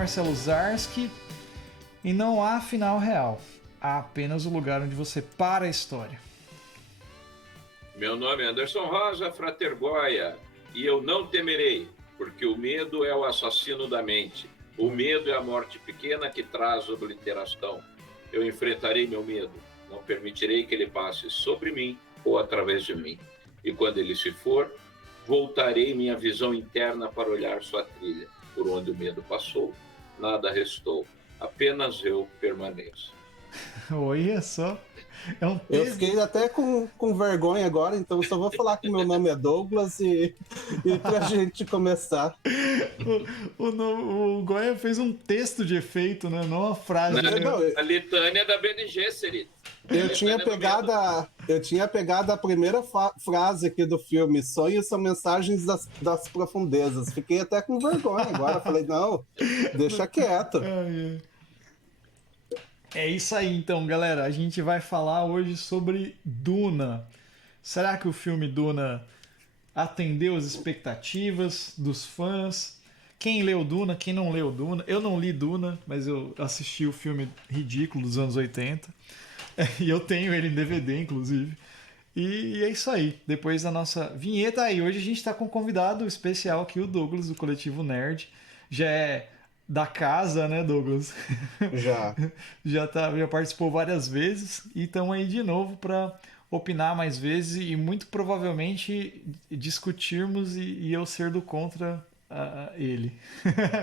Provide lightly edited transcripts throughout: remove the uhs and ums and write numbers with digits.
Marcelo Zarski e não há final real. Há apenas o lugar onde você para a história. Meu nome é Anderson Rosa, Frater Goya, e eu não temerei, porque o medo é o assassino da mente. O medo é a morte pequena que traz obliteração. Eu enfrentarei meu medo, não permitirei que ele passe sobre mim ou através de mim. E quando ele se for, voltarei minha visão interna para olhar sua trilha. Por onde o medo passou, nada restou, apenas eu permaneço. Olha só. É um Eu texto. fiquei até com vergonha agora, então só vou falar que meu nome é Douglas e pra gente começar. O Goya fez um texto de efeito, né? Não uma frase. Na, Né? Não, a litânia da BNG, Serit. eu tinha pegado a primeira frase aqui do filme: sonhos são mensagens das profundezas. Fiquei até com vergonha agora. Falei, não, deixa quieto. É isso aí, então, galera. A gente vai falar hoje sobre Duna. Será que o filme Duna atendeu as expectativas dos fãs? Quem leu Duna, quem não leu Duna? Eu não li Duna, mas eu assisti o filme ridículo dos anos 80. E eu tenho ele em DVD, inclusive. E é isso aí. Depois da nossa vinheta, aí hoje a gente está com um convidado especial aqui, o Douglas, do Coletivo Nerd. Já é da casa, né, Douglas? Já. Já participou várias vezes e estamos aí de novo para opinar mais vezes e muito provavelmente discutirmos e eu ser do contra ele,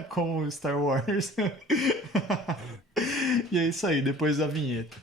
como Star Wars. E é isso aí, depois da vinheta.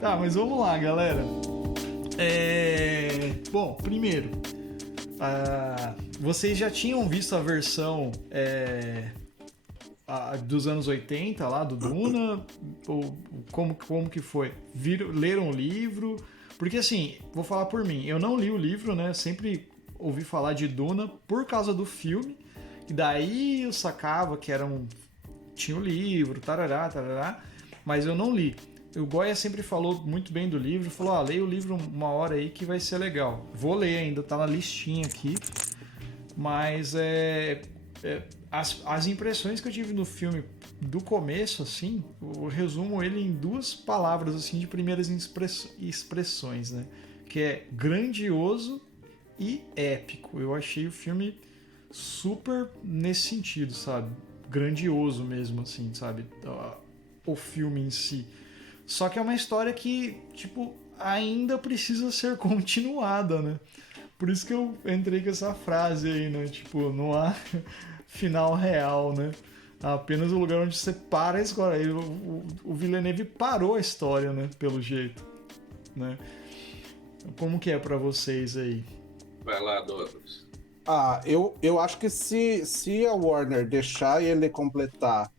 Tá, mas vamos lá, galera. Bom, primeiro, vocês já tinham visto a versão dos anos 80 lá, do Duna? Ou como que foi? Leram o livro? Porque assim, vou falar por mim, eu não li o livro, né? Sempre ouvi falar de Duna por causa do filme, e daí eu sacava que tinha o livro, tarará, mas eu não li. O Goya sempre falou muito bem do livro, falou, leia o livro uma hora aí que vai ser legal. Vou ler ainda, tá na listinha aqui, mas as impressões que eu tive no filme do começo, assim, eu resumo ele em duas palavras, assim, de primeiras expressões, né? Que é grandioso e épico. Eu achei o filme super nesse sentido, sabe? Grandioso mesmo, assim, sabe? O filme em si. Só que é uma história que, tipo, ainda precisa ser continuada, né? Por isso que eu entrei com essa frase aí, né? Tipo, não há final real, né? Há apenas o lugar onde você para a história. O Villeneuve parou a história, né? Pelo jeito, né? Como que é pra vocês aí? Vai lá, Douglas. Eu acho que se a Warner deixar ele completar,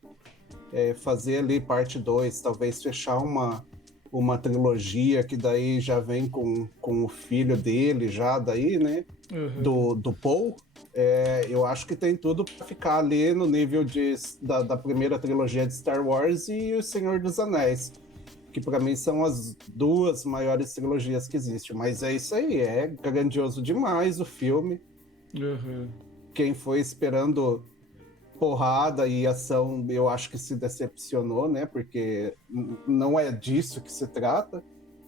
fazer ali parte 2, talvez fechar uma trilogia que daí já vem com o filho dele, já daí, né? Uhum. Do Paul, eu acho que tem tudo para ficar ali no nível da primeira trilogia de Star Wars e O Senhor dos Anéis, que para mim são as duas maiores trilogias que existem. Mas é isso aí, é grandioso demais o filme. Uhum. Quem foi esperando porrada e ação, eu acho que se decepcionou, né? Porque não é disso que se trata.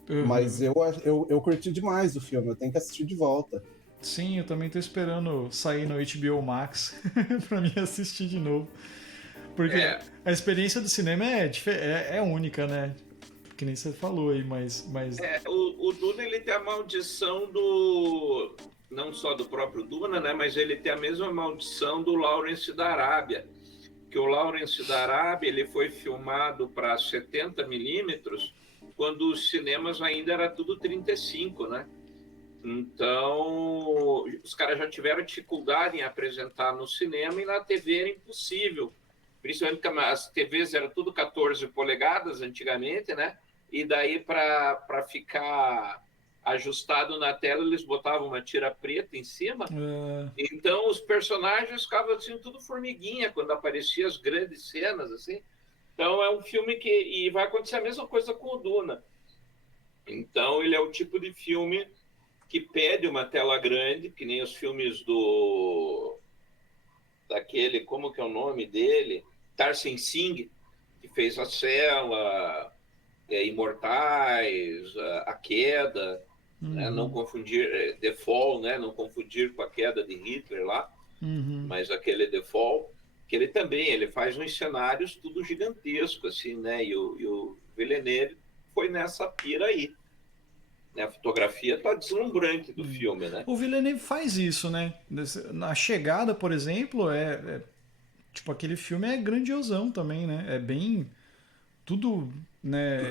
Uhum. Mas eu curti demais o filme, eu tenho que assistir de volta. Sim, eu também tô esperando sair no HBO Max pra me assistir de novo. Porque a experiência do cinema é única, né? Que nem você falou aí, mas... O Duna, ele tem a maldição não só do próprio Duna, né? Mas ele tem a mesma maldição do Lawrence da Arábia. Que o Lawrence da Arábia, ele foi filmado para 70mm, quando os cinemas ainda era tudo 35, né? Então, os caras já tiveram dificuldade em apresentar no cinema e na TV era impossível principalmente porque as TVs eram tudo 14 polegadas antigamente, né? E daí, para ficar ajustado na tela, eles botavam uma tira preta em cima. Então, os personagens ficavam assim, tudo formiguinha, quando apareciam as grandes cenas, assim. Então, é um filme que... E vai acontecer a mesma coisa com o Duna. Então, ele é o tipo de filme que pede uma tela grande, que nem os filmes daquele, como que é o nome dele? Tarsem Singh, que fez A Cela, Imortais, A Queda, né? Não confundir, The Fall, né? Não confundir com A Queda de Hitler lá, mas aquele The Fall, que ele também, ele faz uns cenários tudo gigantesco, assim, né? E o Villeneuve foi nessa pira aí. A fotografia tá deslumbrante do filme, né? O Villeneuve faz isso, né? Na Chegada, por exemplo, tipo, aquele filme é grandiosão também, né? É bem... Tudo, né?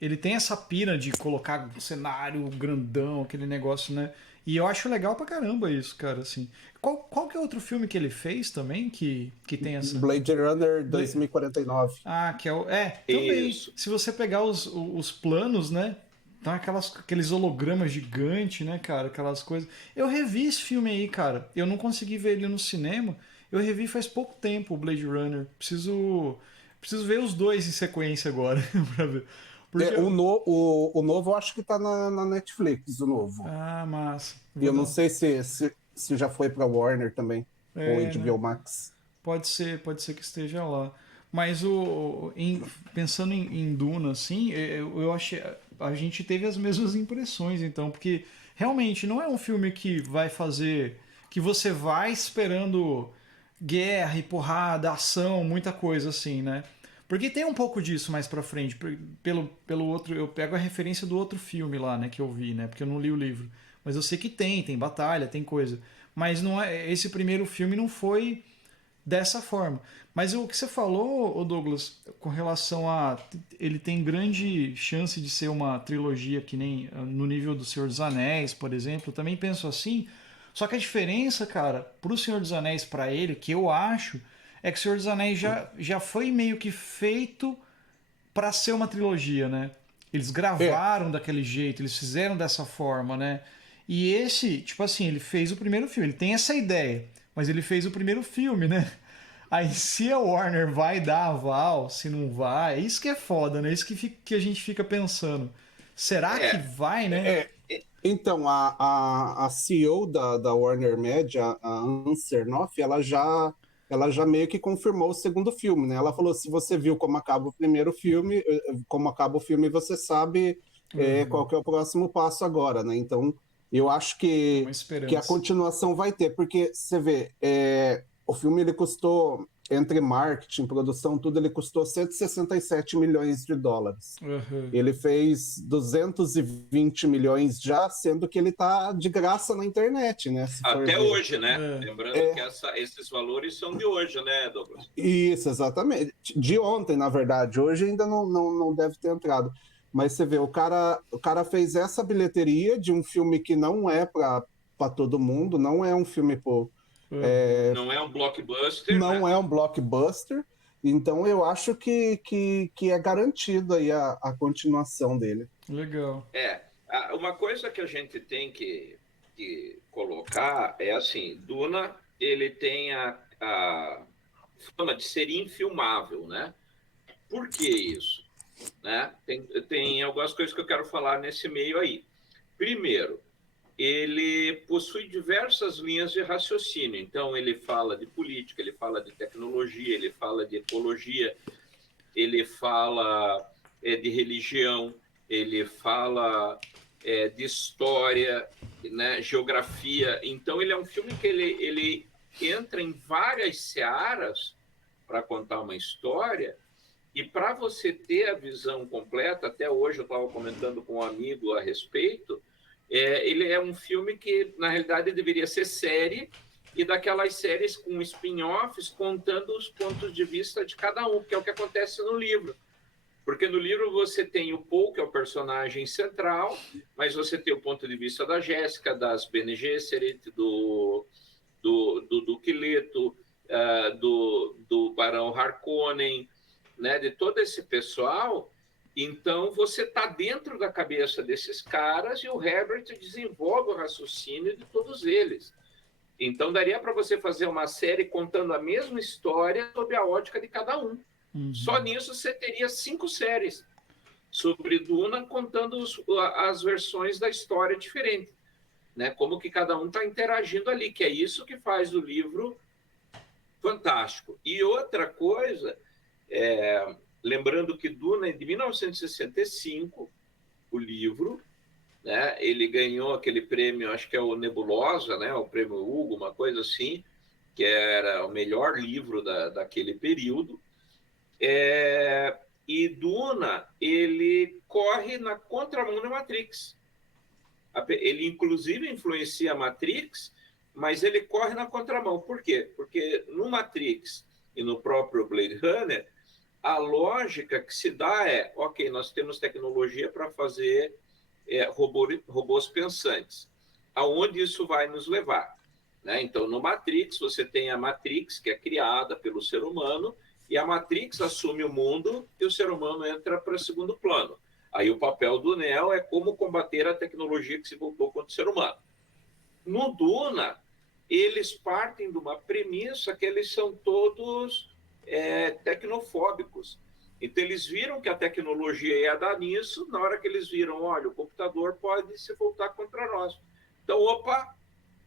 Ele tem essa pira de colocar um cenário grandão, aquele negócio, né? E eu acho legal pra caramba isso, cara, assim. Qual que é outro filme que ele fez também que tem essa... Blade Runner 2049. Ah, que é o... também. Isso. Se você pegar os planos, né? Tá aqueles hologramas gigantes, né, cara? Aquelas coisas. Eu revi esse filme aí, cara. Eu não consegui ver ele no cinema. Eu revi faz pouco tempo o Blade Runner. Preciso ver os dois em sequência agora pra ver. Porque O novo eu acho que tá na Netflix, o novo. Ah, massa. E eu não sei se já foi pra Warner também, ou HBO né? Max. Pode ser que esteja lá. Mas pensando em Duna, assim, eu achei. A gente teve as mesmas impressões, então, porque realmente não é um filme que vai fazer. Que você vai esperando guerra e porrada, ação, muita coisa assim, né? Porque tem um pouco disso mais pra frente. Pelo outro, eu pego a referência do outro filme lá, né, que eu vi, né? Porque eu não li o livro. Mas eu sei que tem batalha, tem coisa. Mas não é, esse primeiro filme não foi dessa forma. Mas o que você falou, Douglas, com relação a ele tem grande chance de ser uma trilogia que nem no nível do Senhor dos Anéis, por exemplo, eu também penso assim. Só que a diferença, cara, pro Senhor dos Anéis para ele, que eu acho, é que o Senhor dos Anéis já foi meio que feito para ser uma trilogia, né? Eles gravaram daquele jeito, eles fizeram dessa forma, né? E esse, tipo assim, ele fez o primeiro filme, ele tem essa ideia, mas ele fez o primeiro filme, né? Aí se a Warner vai dar aval, se não vai, é isso que é foda, né? Isso que a gente fica pensando. Será que vai, né? Então, a CEO da Warner Media, a Ann Sernoff, ela já meio que confirmou o segundo filme, né? Ela falou, se você viu como acaba o primeiro filme, como acaba o filme, você sabe qual que é o próximo passo agora, né? Então, eu acho É uma que a esperança. continuação vai ter, porque você vê, o filme ele custou, entre marketing, produção, tudo, ele custou 167 milhões de dólares. Ele fez 220 milhões já, sendo que ele está de graça na internet, né? Até hoje, né? Lembrando que esses valores são de hoje, né, Douglas? Isso, exatamente. De ontem, na verdade. Hoje ainda não deve ter entrado. Mas você vê, o cara fez essa bilheteria de um filme que não é para todo mundo, não é um filme não é um blockbuster, não né? é um blockbuster. Então eu acho que é garantido aí a continuação dele. Legal. Uma coisa que a gente tem que colocar é assim, Duna, ele tem a fama de ser infilmável, né? Por que isso? Né? Tem algumas coisas que eu quero falar nesse meio aí. Primeiro, ele possui diversas linhas de raciocínio. Então, ele fala de política, ele fala de tecnologia, ele fala de ecologia, ele fala de religião, ele fala de história, né, geografia. Então, ele é um filme que ele entra em várias searas para contar uma história. E para você ter a visão completa, até hoje eu estava comentando com um amigo a respeito, ele é um filme que, na realidade, deveria ser série, e daquelas séries com spin-offs contando os pontos de vista de cada um, que é o que acontece no livro. Porque no livro você tem o Paul, que é o personagem central, mas você tem o ponto de vista da Jéssica, das Bene Gesserit, do Duque Leto, do Barão Harkonnen, né, de todo esse pessoal. Então, você está dentro da cabeça desses caras e o Herbert desenvolve o raciocínio de todos eles. Então, daria para você fazer uma série contando a mesma história sob a ótica de cada um. Só nisso você teria 5 séries sobre Duna contando as versões da história diferente, né? Como que cada um está interagindo ali, que é isso que faz o livro fantástico. E outra coisa, lembrando que Duna é de 1965, o livro, né? Ele ganhou aquele prêmio, acho que é o Nebulosa, né? O prêmio Hugo, uma coisa assim, que era o melhor livro daquele período. E Duna, ele corre na contramão da Matrix. Ele, inclusive, influencia a Matrix, mas ele corre na contramão. Por quê? Porque no Matrix e no próprio Blade Runner, a lógica que se dá é, ok, nós temos tecnologia para fazer robôs pensantes. Aonde isso vai nos levar? Né? Então, no Matrix, você tem a Matrix, que é criada pelo ser humano, e a Matrix assume o mundo e o ser humano entra para segundo plano. Aí o papel do Neo é como combater a tecnologia que se voltou contra o ser humano. No Duna, eles partem de uma premissa que eles são todos tecnofóbicos. Então, eles viram que a tecnologia ia dar nisso, na hora que eles viram, olha, o computador pode se voltar contra nós. Então, opa,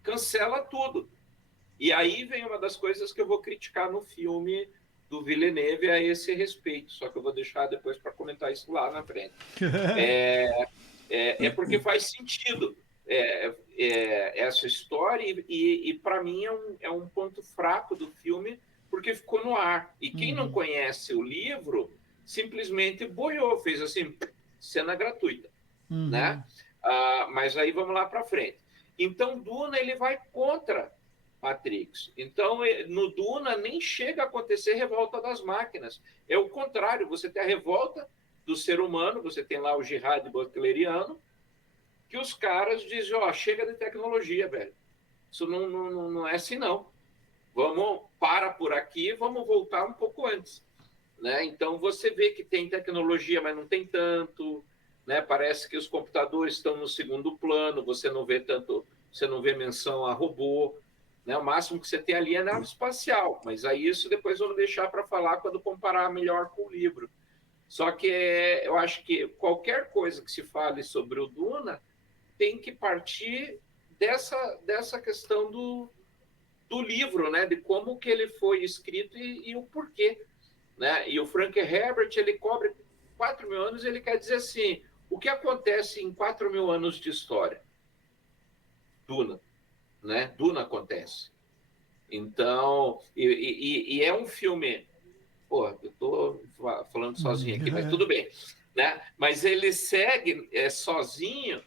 cancela tudo. E aí vem uma das coisas que eu vou criticar no filme do Villeneuve a esse respeito, só que eu vou deixar depois para comentar isso lá na frente. Porque faz sentido essa história e para mim é um ponto fraco do filme, porque ficou no ar. E quem não conhece o livro simplesmente boiou, fez assim, cena gratuita. Né? Mas aí vamos lá para frente. Então, Duna, ele vai contra Matrix. Então, no Duna, nem chega a acontecer revolta das máquinas. É o contrário, você tem a revolta do ser humano, você tem lá o jihad butleriano, que os caras dizem, ó, chega de tecnologia, velho. Isso não é assim, não. Para por aqui, vamos voltar um pouco antes. Né? Então, você vê que tem tecnologia, mas não tem tanto. Né? Parece que os computadores estão no segundo plano, você não vê menção a robô. Né? O máximo que você tem ali é nave espacial, mas aí isso depois vamos deixar para falar quando comparar melhor com o livro. Só que eu acho que qualquer coisa que se fale sobre o Duna tem que partir dessa questão do livro, né? De como que ele foi escrito e o porquê. Né? E o Frank Herbert, ele cobre 4.000 anos e ele quer dizer assim, o que acontece em 4.000 anos de história? Duna. Né? Duna acontece. Então, e é um filme... Pô, eu estou falando sozinho aqui, mas tudo bem. Né? Mas ele segue sozinho,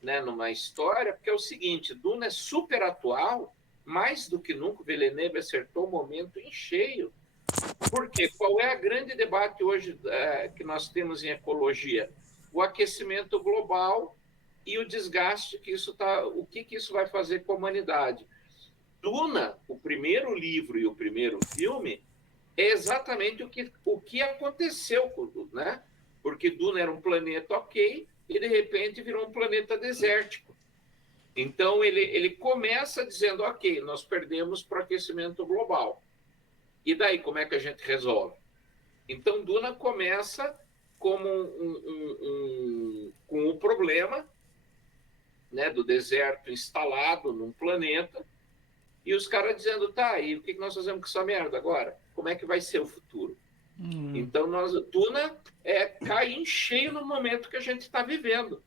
né, numa história, porque é o seguinte, Duna é super atual, mais do que nunca, o Villeneuve acertou o momento em cheio. Por quê? Qual é o grande debate hoje que nós temos em ecologia? O aquecimento global e o desgaste que isso está... O que isso vai fazer com a humanidade? Duna, o primeiro livro e o primeiro filme, é exatamente o que aconteceu com Duna, né? Porque Duna era um planeta ok e, de repente, virou um planeta desértico. Então, ele começa dizendo, ok, nós perdemos para o aquecimento global. E daí, como é que a gente resolve? Então, Duna começa como com o problema, né, do deserto instalado num planeta, e os caras dizendo, tá, e o que nós fazemos com essa merda agora? Como é que vai ser o futuro? Então, Duna cai em cheio no momento que a gente está vivendo.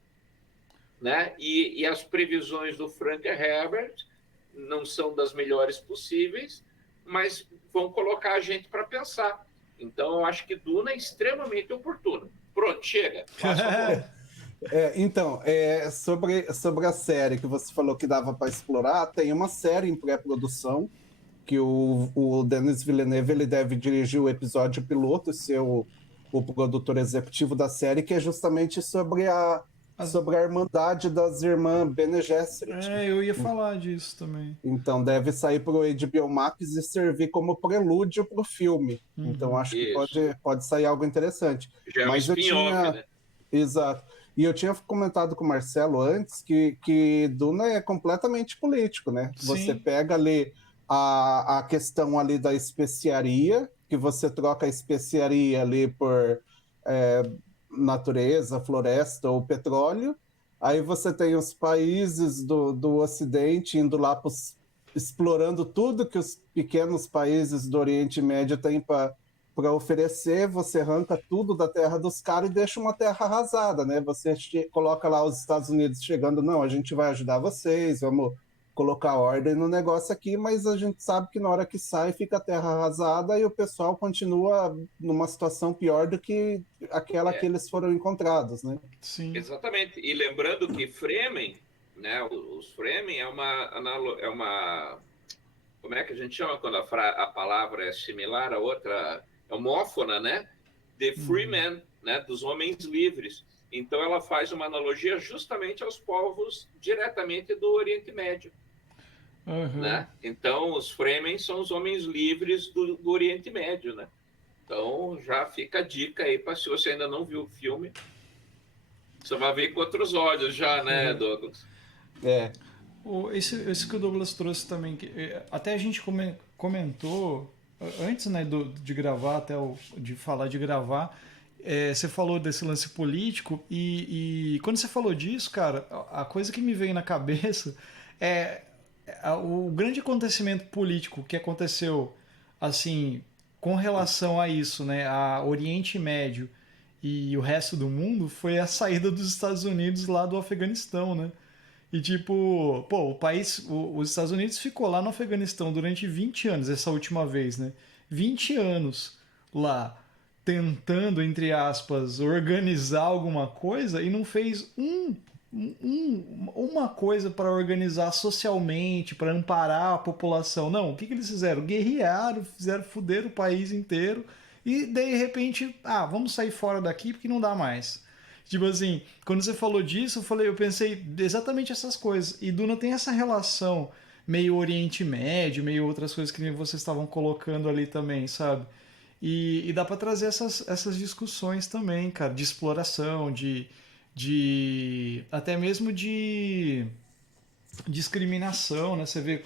Né? E as previsões do Frank Herbert não são das melhores possíveis, mas vão colocar a gente para pensar. Então, eu acho que Duna é extremamente oportuno. Pronto, chega. Então, sobre a série que você falou que dava para explorar, tem uma série em pré-produção que o Denis Villeneuve ele deve dirigir o episódio piloto e ser o produtor executivo da série, que é justamente sobre a sobre a Irmandade das Irmãs Bene Gesserit. Eu ia falar disso também. Então deve sair para o HBO Max e servir como prelúdio para o filme. Então acho que Isso. pode sair algo interessante. Já é um Mas eu spin-off, tinha. né? Exato. E eu tinha comentado com o Marcelo antes que Duna é completamente político, né? Você Sim. pega ali a questão ali da especiaria, que você troca a especiaria ali por natureza, floresta ou petróleo. Aí você tem os países do Ocidente indo lá explorando tudo que os pequenos países do Oriente Médio têm para oferecer. Você arranca tudo da terra dos caras e deixa uma terra arrasada, né? Você coloca lá os Estados Unidos chegando, não, a gente vai ajudar vocês, vamos colocar ordem no negócio aqui, mas a gente sabe que na hora que sai fica a terra arrasada e o pessoal continua numa situação pior do que aquela que eles foram encontrados, né? Sim. Exatamente. E lembrando que Fremen, né, os Fremen é uma como é que a gente chama quando a palavra é similar a outra, é homófona, né? The free men, né, dos homens livres. Então ela faz uma analogia justamente aos povos diretamente do Oriente Médio. Né? Então os Fremen são os homens livres do Oriente Médio, né? Então já fica a dica aí para se você ainda não viu o filme, você vai ver com outros olhos já, né, Douglas? Esse que o Douglas trouxe também, até a gente comentou antes, né, de gravar, de falar de gravar, você falou desse lance político e quando você falou disso, cara, a coisa que me veio na cabeça é o grande acontecimento político que aconteceu, assim, com relação a isso, né, a Oriente Médio e o resto do mundo, foi a saída dos Estados Unidos lá do Afeganistão, né? E tipo, pô, os Estados Unidos ficou lá no Afeganistão durante 20 anos, essa última vez, né? 20 anos lá, tentando, entre aspas, organizar alguma coisa e não fez uma coisa para organizar socialmente, para amparar a população. Não, o que eles fizeram? Guerrearam, fizeram fuder o país inteiro e de repente, vamos sair fora daqui porque não dá mais. Tipo assim, quando você falou disso, eu pensei exatamente essas coisas. E Duna tem essa relação meio Oriente Médio, meio outras coisas que vocês estavam colocando ali também, sabe? E dá pra trazer essas discussões também, cara, de exploração, até mesmo de discriminação, né? Você vê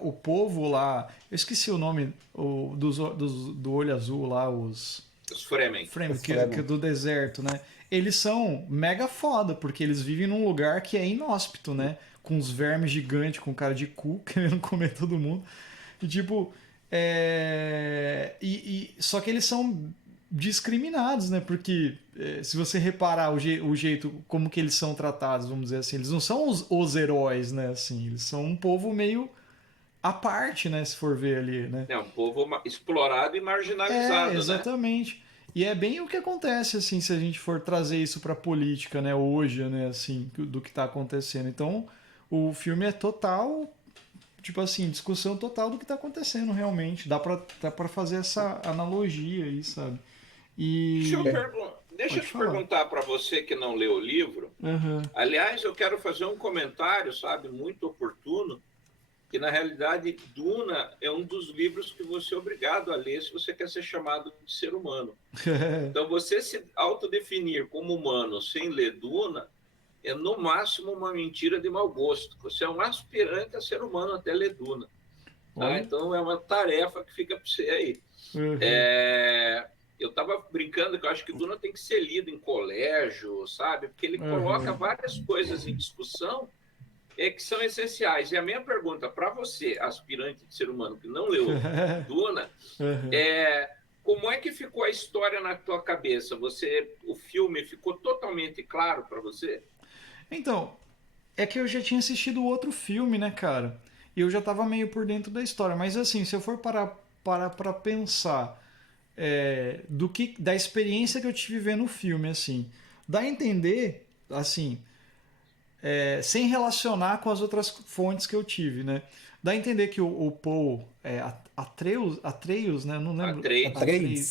o povo lá, eu esqueci o nome do olho azul lá, os Fremen. Que é do deserto, né? Eles são mega foda, porque eles vivem num lugar que é inóspito, né? Com uns vermes gigantes, com cara de cu, querendo comer todo mundo. E tipo. Só que eles são discriminados, né? Porque se você reparar o jeito como que eles são tratados, vamos dizer assim, eles não são os heróis, né? Assim, eles são um povo meio à parte, né? Se for ver ali, né? É um povo explorado e marginalizado, exatamente. Né? E é bem o que acontece, assim, se a gente for trazer isso pra política, né, hoje, né, assim, do que tá acontecendo. Então, o filme é total, tipo assim, discussão total do que tá acontecendo realmente. Dá pra fazer essa analogia aí, sabe? Deixa eu te perguntar para você que não leu o livro. Aliás, eu quero fazer um comentário, sabe, muito oportuno, que na realidade Duna é um dos livros que você é obrigado a ler se você quer ser chamado de ser humano. Então você se autodefinir como humano sem ler Duna é no máximo uma mentira de mau gosto. Você é um aspirante a ser humano até ler Duna. Tá? Então é uma tarefa que fica para você aí. Eu estava brincando que eu acho que Duna tem que ser lido em colégio, sabe? Porque ele coloca várias coisas em discussão que são essenciais. E a minha pergunta para você, aspirante de ser humano que não leu Duna, como é que ficou a história na tua cabeça? O filme ficou totalmente claro para você? Então, é que eu já tinha assistido outro filme, né, cara? E eu já tava meio por dentro da história. Mas assim, se eu for parar para pensar da experiência que eu tive vendo o filme, assim, dá a entender, assim, sem relacionar com as outras fontes que eu tive, né? Dá a entender que o Paul Atreides, né? Eu não lembro.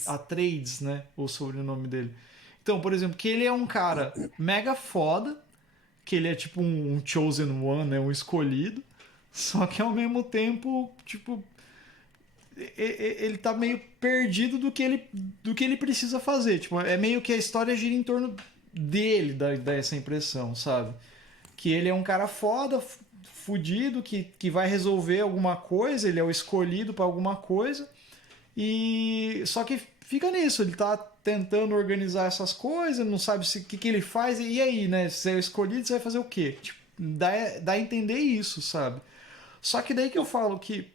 Atreides, né? O sobrenome dele. Então, por exemplo, que ele é um cara mega foda, que ele é tipo um chosen one, né? Um escolhido. Só que ao mesmo tempo, tipo, ele tá meio perdido do que ele precisa fazer. Tipo, é meio que a história gira em torno dele, dá essa impressão, sabe? Que ele é um cara foda, fudido, que vai resolver alguma coisa, ele é o escolhido para alguma coisa. E só que fica nisso, ele tá tentando organizar essas coisas, não sabe o que ele faz, e aí, né? Se é o escolhido, você vai fazer o quê? Tipo, dá a entender isso, sabe? Só que daí que eu falo que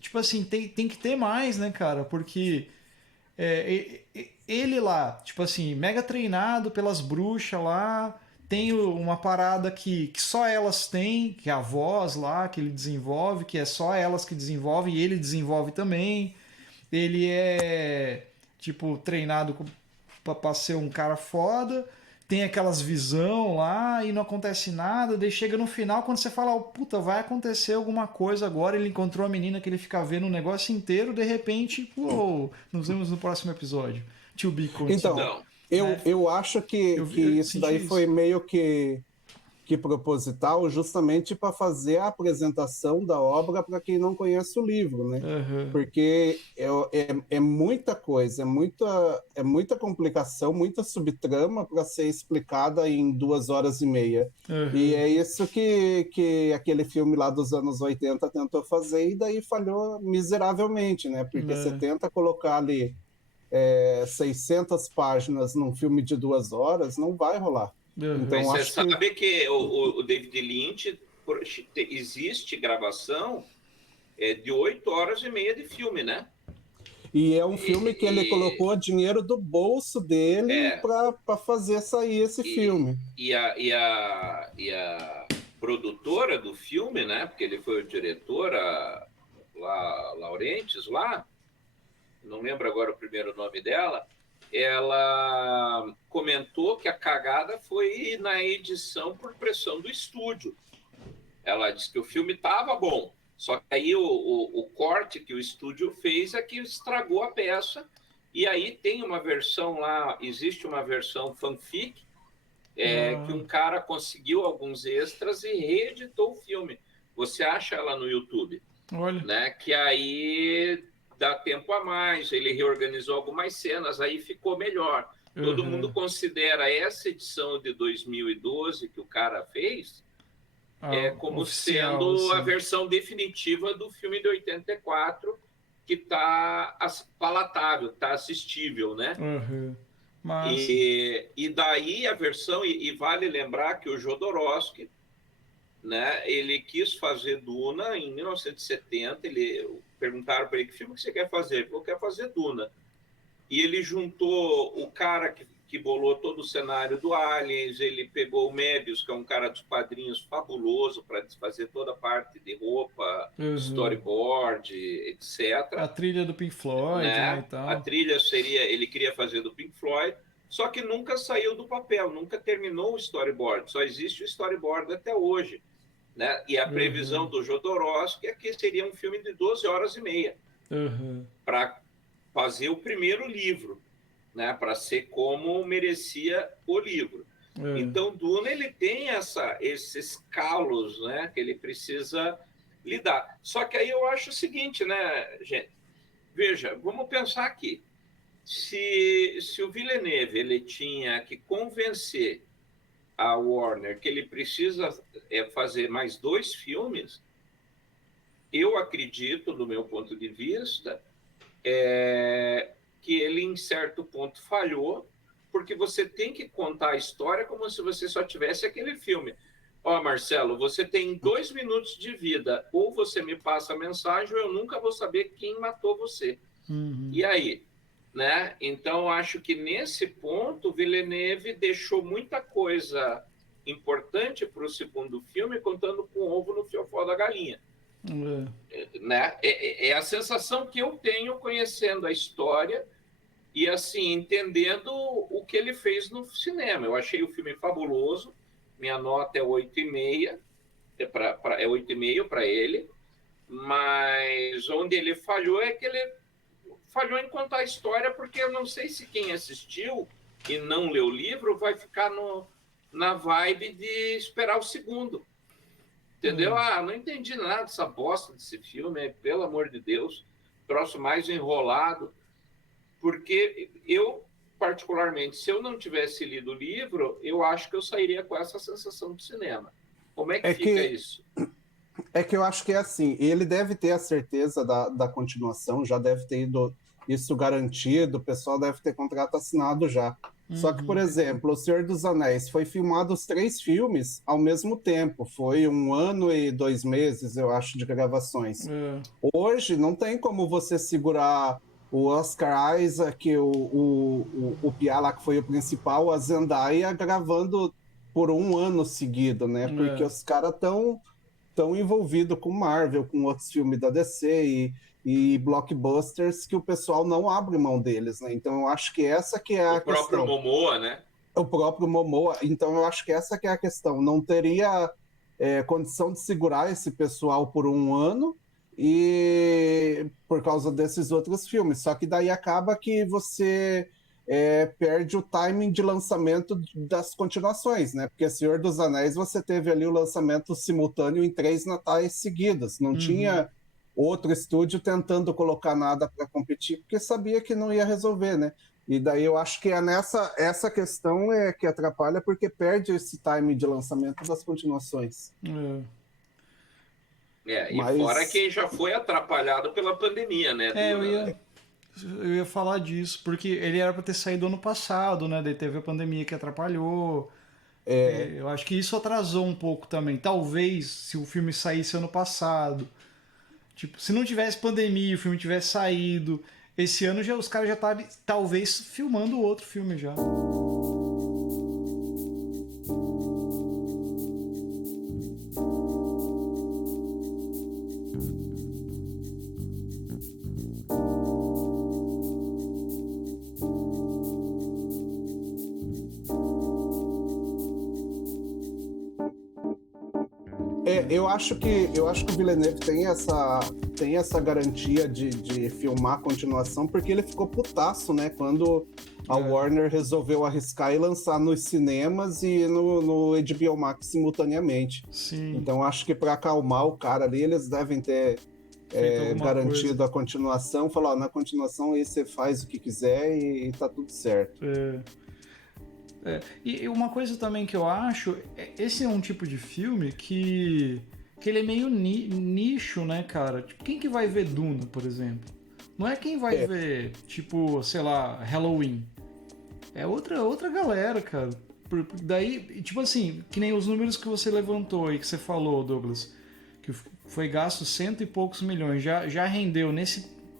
tipo assim, tem que ter mais, né, cara? Porque ele lá, tipo assim, mega treinado pelas bruxas lá, tem uma parada que só elas têm, que é a voz lá, que ele desenvolve, que é só elas que desenvolvem, e ele desenvolve também. Ele é, tipo, treinado pra ser um cara foda, tem aquelas visão lá e não acontece nada, daí chega no final quando você fala, oh, puta, vai acontecer alguma coisa agora, ele encontrou a menina que ele fica vendo o negócio inteiro, de repente, uou, nos vemos no próximo episódio. To be continued. Então, Não. eu acho que Eu isso daí senti foi isso. meio que proposital, justamente para fazer a apresentação da obra para quem não conhece o livro, né? Uhum. Porque é muita coisa, é muita complicação, muita subtrama para ser explicada em 2 horas e meia. E Uhum. é isso que aquele filme lá dos anos 80 tentou fazer e daí falhou miseravelmente, né? Porque você tenta colocar ali 600 páginas num filme de 2 horas, não vai rolar. Uhum. Mas Então, você acho que sabe que o David Lynch, existe gravação de 8 horas e meia de filme, né? E é um filme que ele E, colocou dinheiro do bolso dele é, para fazer sair esse e, filme. e a produtora do filme, né? Porque ele foi o diretor, a Laurentiis, lá, não lembro agora o primeiro nome dela, ela comentou que a cagada foi na edição por pressão do estúdio. Ela disse que o filme estava bom, só que aí o corte que o estúdio fez é que estragou a peça, e aí tem uma versão lá, existe uma versão fanfic, que um cara conseguiu alguns extras e reeditou o filme. Você acha ela no YouTube, Olha. né? Que aí dá tempo a mais, ele reorganizou algumas cenas, aí ficou melhor. Todo mundo Uhum. considera essa edição de 2012 que o cara fez como Oficial, sendo a assim. versão definitiva do filme de 84, que está palatável, está assistível, né? Uhum. Massa. E daí a versão, e vale lembrar que o Jodorowsky, né, ele quis fazer Duna em 1970, perguntaram para ele, que filme que você quer fazer? Ele falou, quer fazer Duna. E ele juntou o cara que bolou todo o cenário do Aliens, ele pegou o Mébius, que é um cara dos quadrinhos fabuloso para fazer toda a parte de roupa, Uhum. storyboard, A etc. trilha do Pink Floyd, né, e Né? A tal. trilha seria, ele queria fazer do Pink Floyd, só que nunca saiu do papel, nunca terminou o storyboard, só existe o storyboard até hoje. Né? E a previsão Uhum. do Jodorowsky é que seria um filme de 12 horas e meia Uhum. para fazer o primeiro livro, né? Para ser como merecia o livro. É. Então, Duna ele tem esses calos, né? Que ele precisa lidar. Só que aí eu acho o seguinte, né, gente? Veja, vamos pensar aqui. Se o Villeneuve ele tinha que convencer a Warner que ele precisa fazer mais 2 filmes, eu acredito, do meu ponto de vista, que ele, em certo ponto, falhou, porque você tem que contar a história como se você só tivesse aquele filme. Ó, Marcelo, você tem 2 minutos de vida, ou você me passa a mensagem, ou eu nunca vou saber quem matou você. Uhum. E aí? Né? Então, acho que nesse ponto, Villeneuve deixou muita coisa importante para o segundo filme, contando com o ovo no fiofó da galinha. Né? É a sensação que eu tenho conhecendo a história e assim entendendo o que ele fez no cinema. Eu achei o filme fabuloso, minha nota é 8,5, é 8,5 para ele, mas onde ele falhou é que ele falhou em contar a história, porque eu não sei se quem assistiu e não leu o livro vai ficar na vibe de esperar o segundo. Entendeu? Não entendi nada dessa bosta desse filme, pelo amor de Deus. Troço mais enrolado. Porque eu, particularmente, se eu não tivesse lido o livro, eu acho que eu sairia com essa sensação do cinema. Como é que fica isso? É que eu acho que é assim, ele deve ter a certeza da continuação, já deve ter ido isso garantido, o pessoal deve ter contrato assinado já. Só que, por exemplo, O Senhor dos Anéis foi filmado os 3 filmes ao mesmo tempo. Foi 1 ano e 2 meses, eu acho, de gravações. Hoje não tem como você segurar o Oscar Isaac, o Piá lá, que foi o principal, a Zendaya, gravando por 1 ano seguido, né? Porque os caras estão envolvidos com Marvel, com outros filmes da DC e blockbusters que o pessoal não abre mão deles, né? Então eu acho que essa que é a questão. O próprio Momoa, né? O próprio Momoa. Então eu acho que essa que é a questão. Não teria condição de segurar esse pessoal por 1 ano e por causa desses outros filmes. Só que daí acaba que você perde o timing de lançamento das continuações, né? Porque Senhor dos Anéis você teve ali o lançamento simultâneo em 3 natais seguidos. Não tinha outro estúdio tentando colocar nada para competir, porque sabia que não ia resolver, né? E daí eu acho que essa questão que atrapalha, porque perde esse time de lançamento das continuações. E fora que já foi atrapalhado pela pandemia, né? Eu ia falar disso, porque ele era para ter saído ano passado, né? Daí teve a pandemia que atrapalhou. Eu acho que isso atrasou um pouco também. Talvez se o filme saísse ano passado, tipo, se não tivesse pandemia, o filme tivesse saído esse ano, os caras já estavam talvez filmando outro filme já. Eu acho que o Villeneuve tem essa garantia de filmar a continuação, porque ele ficou putaço, né? Quando a Warner resolveu arriscar e lançar nos cinemas e no HBO Max simultaneamente. Sim. Então acho que para acalmar o cara ali, eles devem ter garantido a continuação. Falar, na continuação aí você faz o que quiser e tá tudo certo. E uma coisa também que eu acho, esse é um tipo de filme que ele é meio nicho, né, cara? Tipo, quem que vai ver Duna, por exemplo? Não é quem vai ver, tipo, sei lá, Halloween. É outra galera, cara. Daí, tipo assim, que nem os números que você levantou aí, que você falou, Douglas, que foi gasto 100 e poucos milhões, já rendeu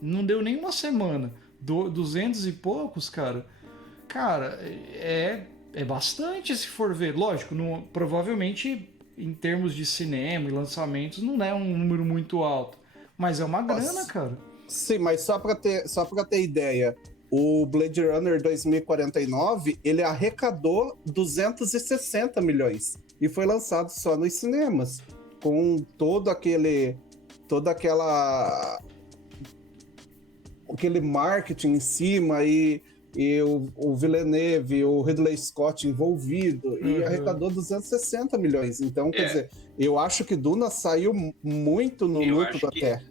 não deu nem uma semana, 200 e poucos, cara. Cara, é bastante se for ver. Lógico, provavelmente em termos de cinema e lançamentos não é um número muito alto, mas é uma grana, cara. Sim, mas só para ter ideia, o Blade Runner 2049, ele arrecadou 260 milhões e foi lançado só nos cinemas, com aquele marketing em cima e o Villeneuve, o Ridley Scott envolvido, e arrecadou 260 milhões. Então, quer dizer, eu acho que Duna saiu muito no lucro da Terra.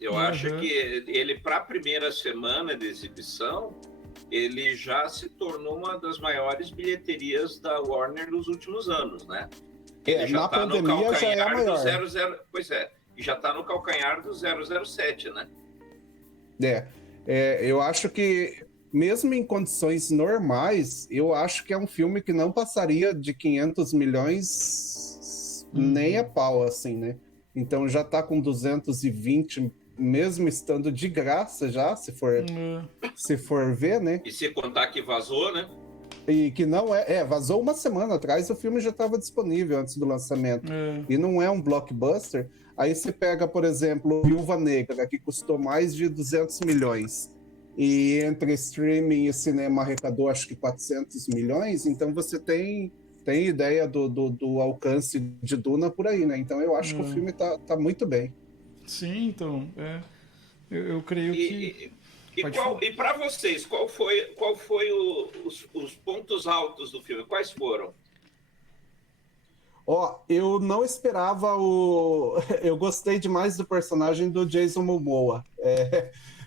Eu acho que ele, para a primeira semana de exibição, ele já se tornou uma das maiores bilheterias da Warner nos últimos anos, né? Ele já está no calcanhar do 00... Pois é, e já está no calcanhar do 007, né? Eu acho que mesmo em condições normais, eu acho que é um filme que não passaria de 500 milhões nem a pau, assim, né? Então já tá com 220, mesmo estando de graça já, se for ver, né? E se contar que vazou, né? E que não vazou 1 semana atrás, o filme já estava disponível antes do lançamento. E não é um blockbuster. Aí você pega, por exemplo, Viúva Negra, que custou mais de 200 milhões. E entre streaming e cinema arrecadou acho que 400 milhões, então você tem ideia do alcance de Duna por aí, né? Então eu acho que o filme tá muito bem. Sim, então, eu creio que... E para vocês, qual foi os pontos altos do filme? Quais foram? Ó, eu não esperava o. Eu gostei demais do personagem do Jason Momoa.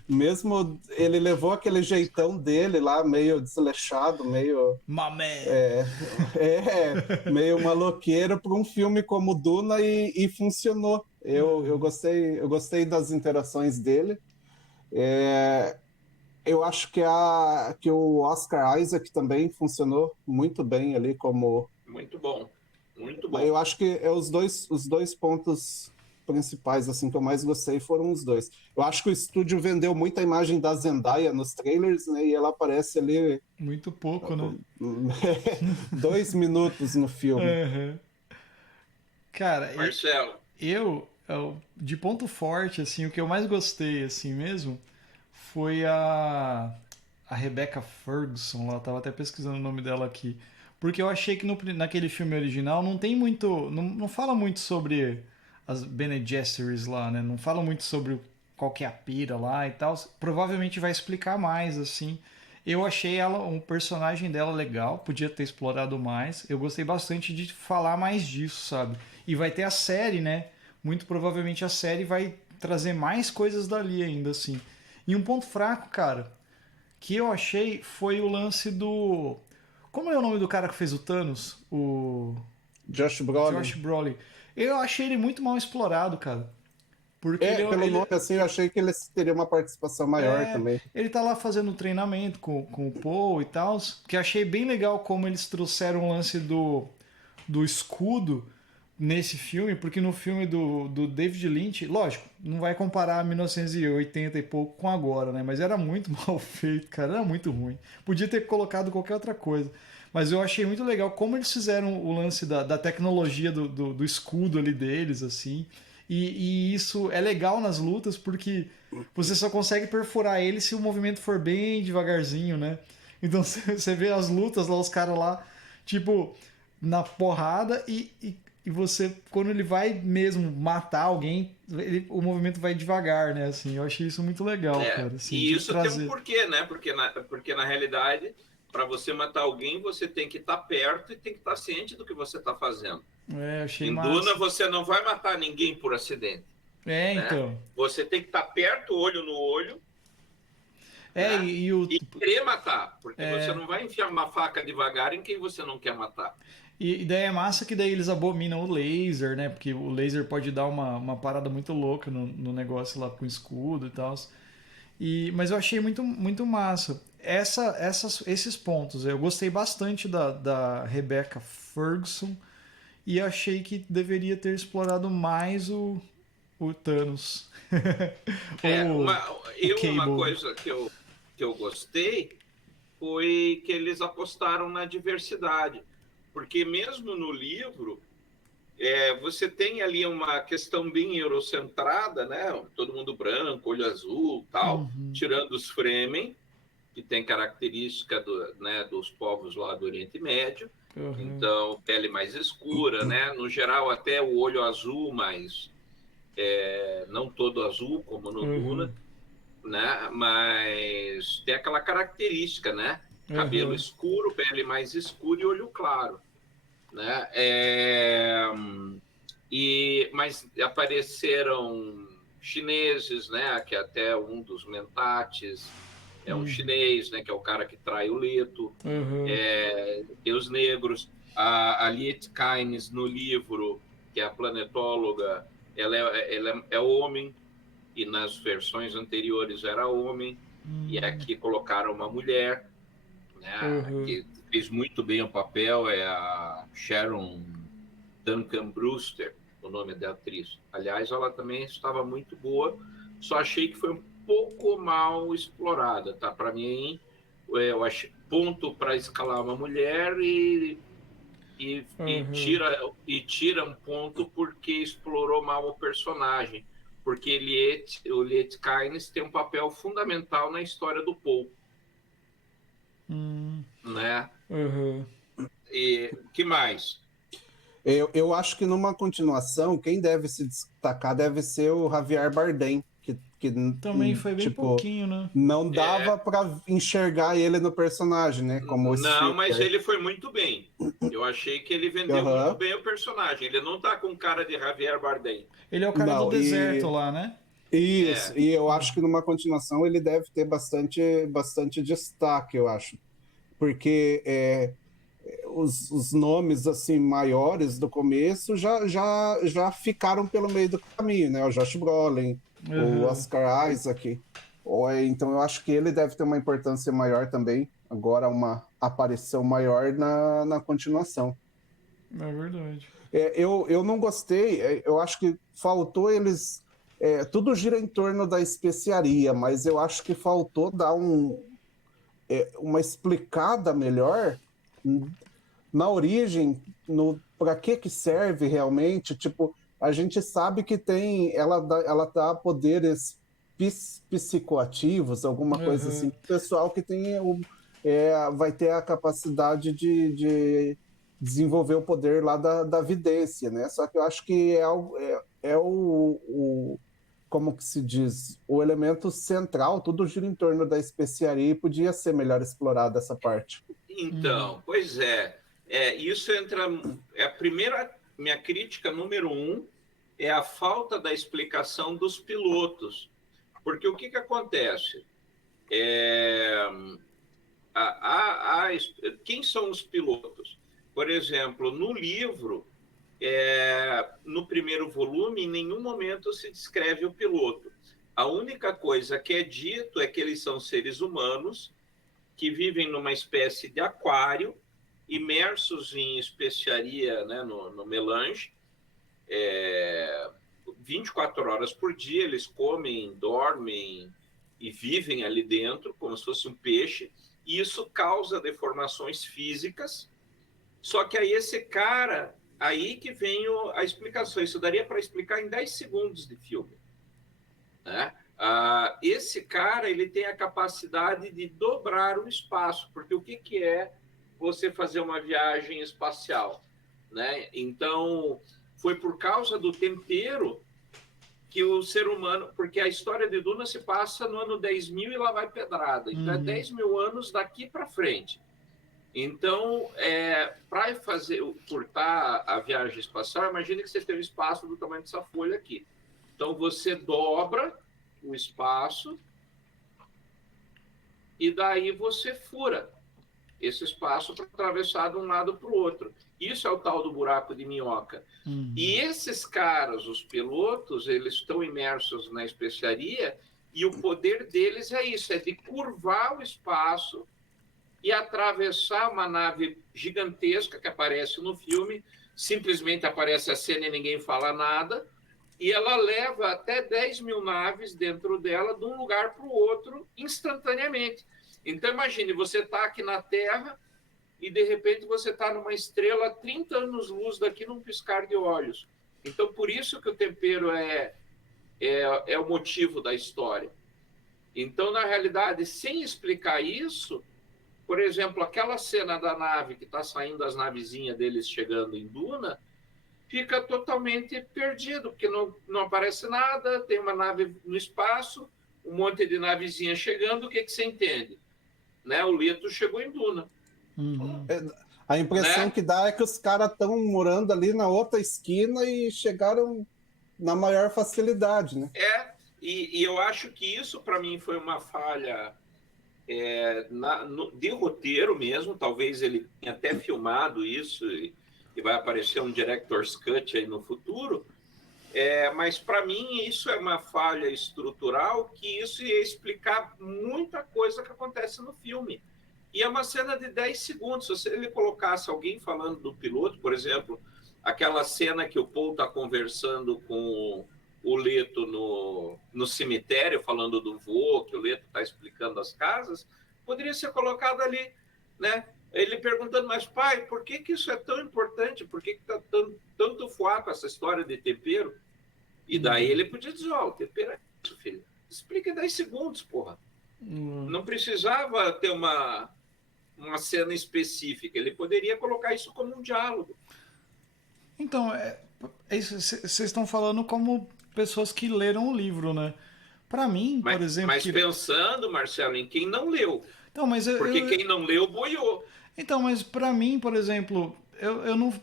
Mesmo ele levou aquele jeitão dele lá, meio desleixado, meio. My man. É, meio maloqueiro para um filme como Duna e funcionou. Eu gostei das interações dele. Eu acho que o Oscar Isaac também funcionou muito bem ali como. Muito bom, muito Mas eu bom. acho que os dois pontos principais assim que eu mais gostei foram os dois. Eu acho que o estúdio vendeu muita imagem da Zendaya nos trailers, né? E ela aparece ali Muito pouco, né? 2 minutos no filme. Uhum. Cara, Marcelo, de ponto forte, assim, o que eu mais gostei, assim mesmo, foi a Rebecca Ferguson, lá, eu tava até pesquisando o nome dela aqui. Porque eu achei que naquele filme original não tem muito. Não fala muito sobre as Bene Gesserit lá, né? Não fala muito sobre qual que é a pira lá e tal. Provavelmente vai explicar mais, assim. Eu achei ela, um personagem dela legal, podia ter explorado mais. Eu gostei bastante de falar mais disso, sabe? E vai ter a série, né? Muito provavelmente a série vai trazer mais coisas dali ainda, assim. E um ponto fraco, cara, que eu achei foi o lance do. Como é o nome do cara que fez o Thanos? O Josh Josh Brolin. Brolin. Eu achei ele muito mal explorado, cara. Porque ele, Pelo ele, nome assim, eu achei que ele teria uma participação maior também. ele tá lá fazendo treinamento com o Paul e tal. Que achei bem legal como eles trouxeram o lance do escudo nesse filme, porque no filme do David Lynch, lógico, não vai comparar 1980 e pouco com agora, né? Mas era muito mal feito, cara, era muito ruim. Podia ter colocado qualquer outra coisa. Mas eu achei muito legal como eles fizeram o lance da tecnologia do escudo ali deles, assim. E isso é legal nas lutas porque você só consegue perfurar ele se o movimento for bem devagarzinho, né? Então você vê as lutas lá, os caras lá, tipo, na porrada e você, quando ele vai mesmo matar alguém, o movimento vai devagar, né? Assim, eu achei isso muito legal, cara, assim, e de isso tem um trazer. porquê, né? Porque na realidade, para você matar alguém, você tem que estar perto e tem que estar ciente do que você está fazendo. É, achei Em Duna, massa. você não vai matar ninguém por acidente, É, né? então. Você tem que estar perto, olho no olho, É, né? e o. E querer matar, porque você É, não vai enfiar uma faca devagar em quem você não quer matar. e daí é massa que daí eles abominam o laser, né? Porque o laser pode dar uma parada muito louca no negócio lá com o escudo e tal. Mas eu achei muito massa. Esses pontos. Eu gostei bastante da Rebecca Ferguson e achei que deveria ter explorado mais o Thanos. Ou o Uma Cable. coisa que eu gostei foi que eles apostaram na diversidade, porque mesmo no livro você tem ali uma questão bem eurocentrada, né? Todo mundo branco, olho azul, tal, Uhum, tirando os Fremen, que tem característica né, dos povos lá do Oriente Médio. uhum, Então, pele mais escura, né? No geral, até o olho azul, mas não todo azul, como no uhum, Duna, né? Mas tem aquela característica, né? Cabelo uhum, escuro, pele mais escura e olho claro, né? Mas apareceram chineses, né? Que até um dos Mentates é um uhum, chinês, né? Que é o cara que trai o Leto. uhum, Tem os negros. A Liet Kynes no livro, que é a planetóloga, ela é homem, e nas versões anteriores era homem, e aqui colocaram uma mulher, né, uhum, que fez muito bem o papel, é a Sharon Duncan Brewster, o nome da atriz. Aliás, ela também estava muito boa, só achei que foi um pouco mal explorada, tá? Para mim, eu achei ponto para escalar uma mulher e, e, uhum. tira, e tira um ponto porque explorou mal o personagem. Porque o Liet Kynes tem um papel fundamental na história do Paul, Hum, né? uhum. E que mais? Eu acho que numa continuação, quem deve se destacar deve ser o Javier Bardem, que Também foi bem tipo, pouquinho, né? não dava para enxergar ele no personagem, né? Como o Não, mas Spielberg. ele foi muito bem. Eu achei que ele vendeu muito Aham. bem o personagem. Ele não tá com cara de Javier Bardem. Ele é o cara do Não, deserto lá, né? isso, É, e eu acho que numa continuação ele deve ter bastante destaque, eu acho. Porque os nomes assim maiores do começo já ficaram pelo meio do caminho, né? O Josh Brolin, o Aham. Oscar Isaac. Então eu acho que ele deve ter uma importância maior também, agora uma aparição maior na continuação. É verdade. Eu não gostei, eu acho que faltou eles. Tudo gira em torno da especiaria, mas eu acho que faltou dar uma explicada melhor na origem, no para que serve realmente. Tipo, a gente sabe que ela dá poderes psicoativos, alguma coisa assim. Aham. O pessoal que vai ter a capacidade de desenvolver o poder lá da vidência, né? Só que eu acho que como que se diz, o elemento central, tudo gira em torno da especiaria e podia ser melhor explorada essa parte. então, pois é. Isso entra. É a primeira. Minha crítica número um é a falta da explicação dos pilotos. Porque o que acontece? É, quem são os pilotos? Por exemplo, no livro, no primeiro volume, em nenhum momento se descreve o piloto. A única coisa que é dito é que eles são seres humanos que vivem numa espécie de aquário, imersos em especiaria, né, no melange, 24 horas por dia, eles comem, dormem e vivem ali dentro, como se fosse um peixe, e isso causa deformações físicas. Só que aí esse cara, aí que vem a explicação, isso daria para explicar em 10 segundos de filme, né? Esse cara, ele tem a capacidade de dobrar o espaço, porque o que é você fazer uma viagem espacial, né? Então, foi por causa do tempero que o ser humano, porque a história de Duna se passa no ano 10.000 e lá vai pedrada, então é 10.000 anos daqui para frente. Então, para curtar a viagem espacial, imagine que você tem um espaço do tamanho dessa folha aqui. Então, você dobra o espaço e daí você fura esse espaço para atravessar de um lado para o outro. Isso é o tal do buraco de minhoca. E esses caras, os pilotos, eles estão imersos na especiaria e o poder deles é isso, é de curvar o espaço e atravessar uma nave gigantesca que aparece no filme, simplesmente aparece a cena e ninguém fala nada, e ela leva até 10.000 naves dentro dela de um lugar para o outro instantaneamente. Então imagine, você está aqui na Terra e de repente você está numa estrela a 30 anos-luz daqui num piscar de olhos. Então por isso que o tempero é o motivo da história. Então, na realidade, sem explicar isso, por exemplo, aquela cena da nave que está saindo as navezinhas deles chegando em Duna, fica totalmente perdido, porque não aparece nada, tem uma nave no espaço, um monte de navezinha chegando, o que você entende? Né? O Leto chegou em Duna. A impressão Né? que dá é que os caras estão morando ali na outra esquina e chegaram na maior facilidade, né? E eu acho que isso, para mim, foi uma falha de roteiro mesmo. Talvez ele tenha até filmado isso e vai aparecer um director's cut aí no futuro. Mas para mim isso é uma falha estrutural, que isso ia explicar muita coisa que acontece no filme. E é uma cena de 10 segundos. Se ele colocasse alguém falando do piloto, por exemplo, aquela cena que o Paul está conversando com o Leto no cemitério, falando do vô, que o Leto está explicando as casas, poderia ser colocado ali, né? Ele perguntando, mas pai, por que isso é tão importante? Por que está tanto foar com essa história de tempero? E daí ele podia dizer, o tempero é isso, filho. Explica em 10 segundos, porra. Não precisava ter uma cena específica. Ele poderia colocar isso como um diálogo. Então, isso, vocês estão falando como pessoas que leram o livro, né? Para mim, por exemplo... Mas pensando, Marcelo, em quem não leu. Então, mas porque quem não leu, boiou. Então, mas para mim, por exemplo,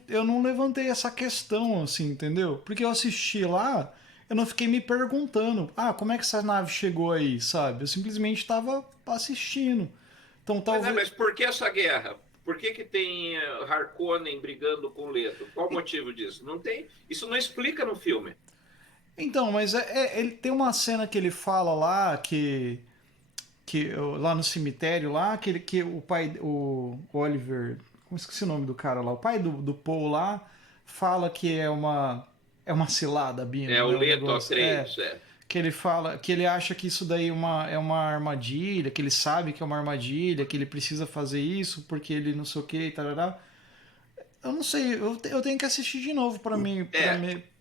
eu não levantei essa questão, assim, entendeu? Porque eu assisti lá, eu não fiquei me perguntando, como é que essa nave chegou aí, sabe? Eu simplesmente estava assistindo. Então, talvez... Mas por que essa guerra? Por que tem Harkonnen brigando com Leto? Qual o motivo disso? Não tem. Isso não explica no filme. Então, mas ele tem uma cena que ele fala lá lá no cemitério lá, que o pai, o Oliver, como esqueci o nome do cara lá, o pai do Paul lá, fala que é uma cilada, Bino. É o né, Leto Atreides, que ele fala, que ele acha que isso daí é uma armadilha, que ele sabe que é uma armadilha, que ele precisa fazer isso porque ele não sei o que, tarará. Eu não sei, eu tenho que assistir de novo para mim,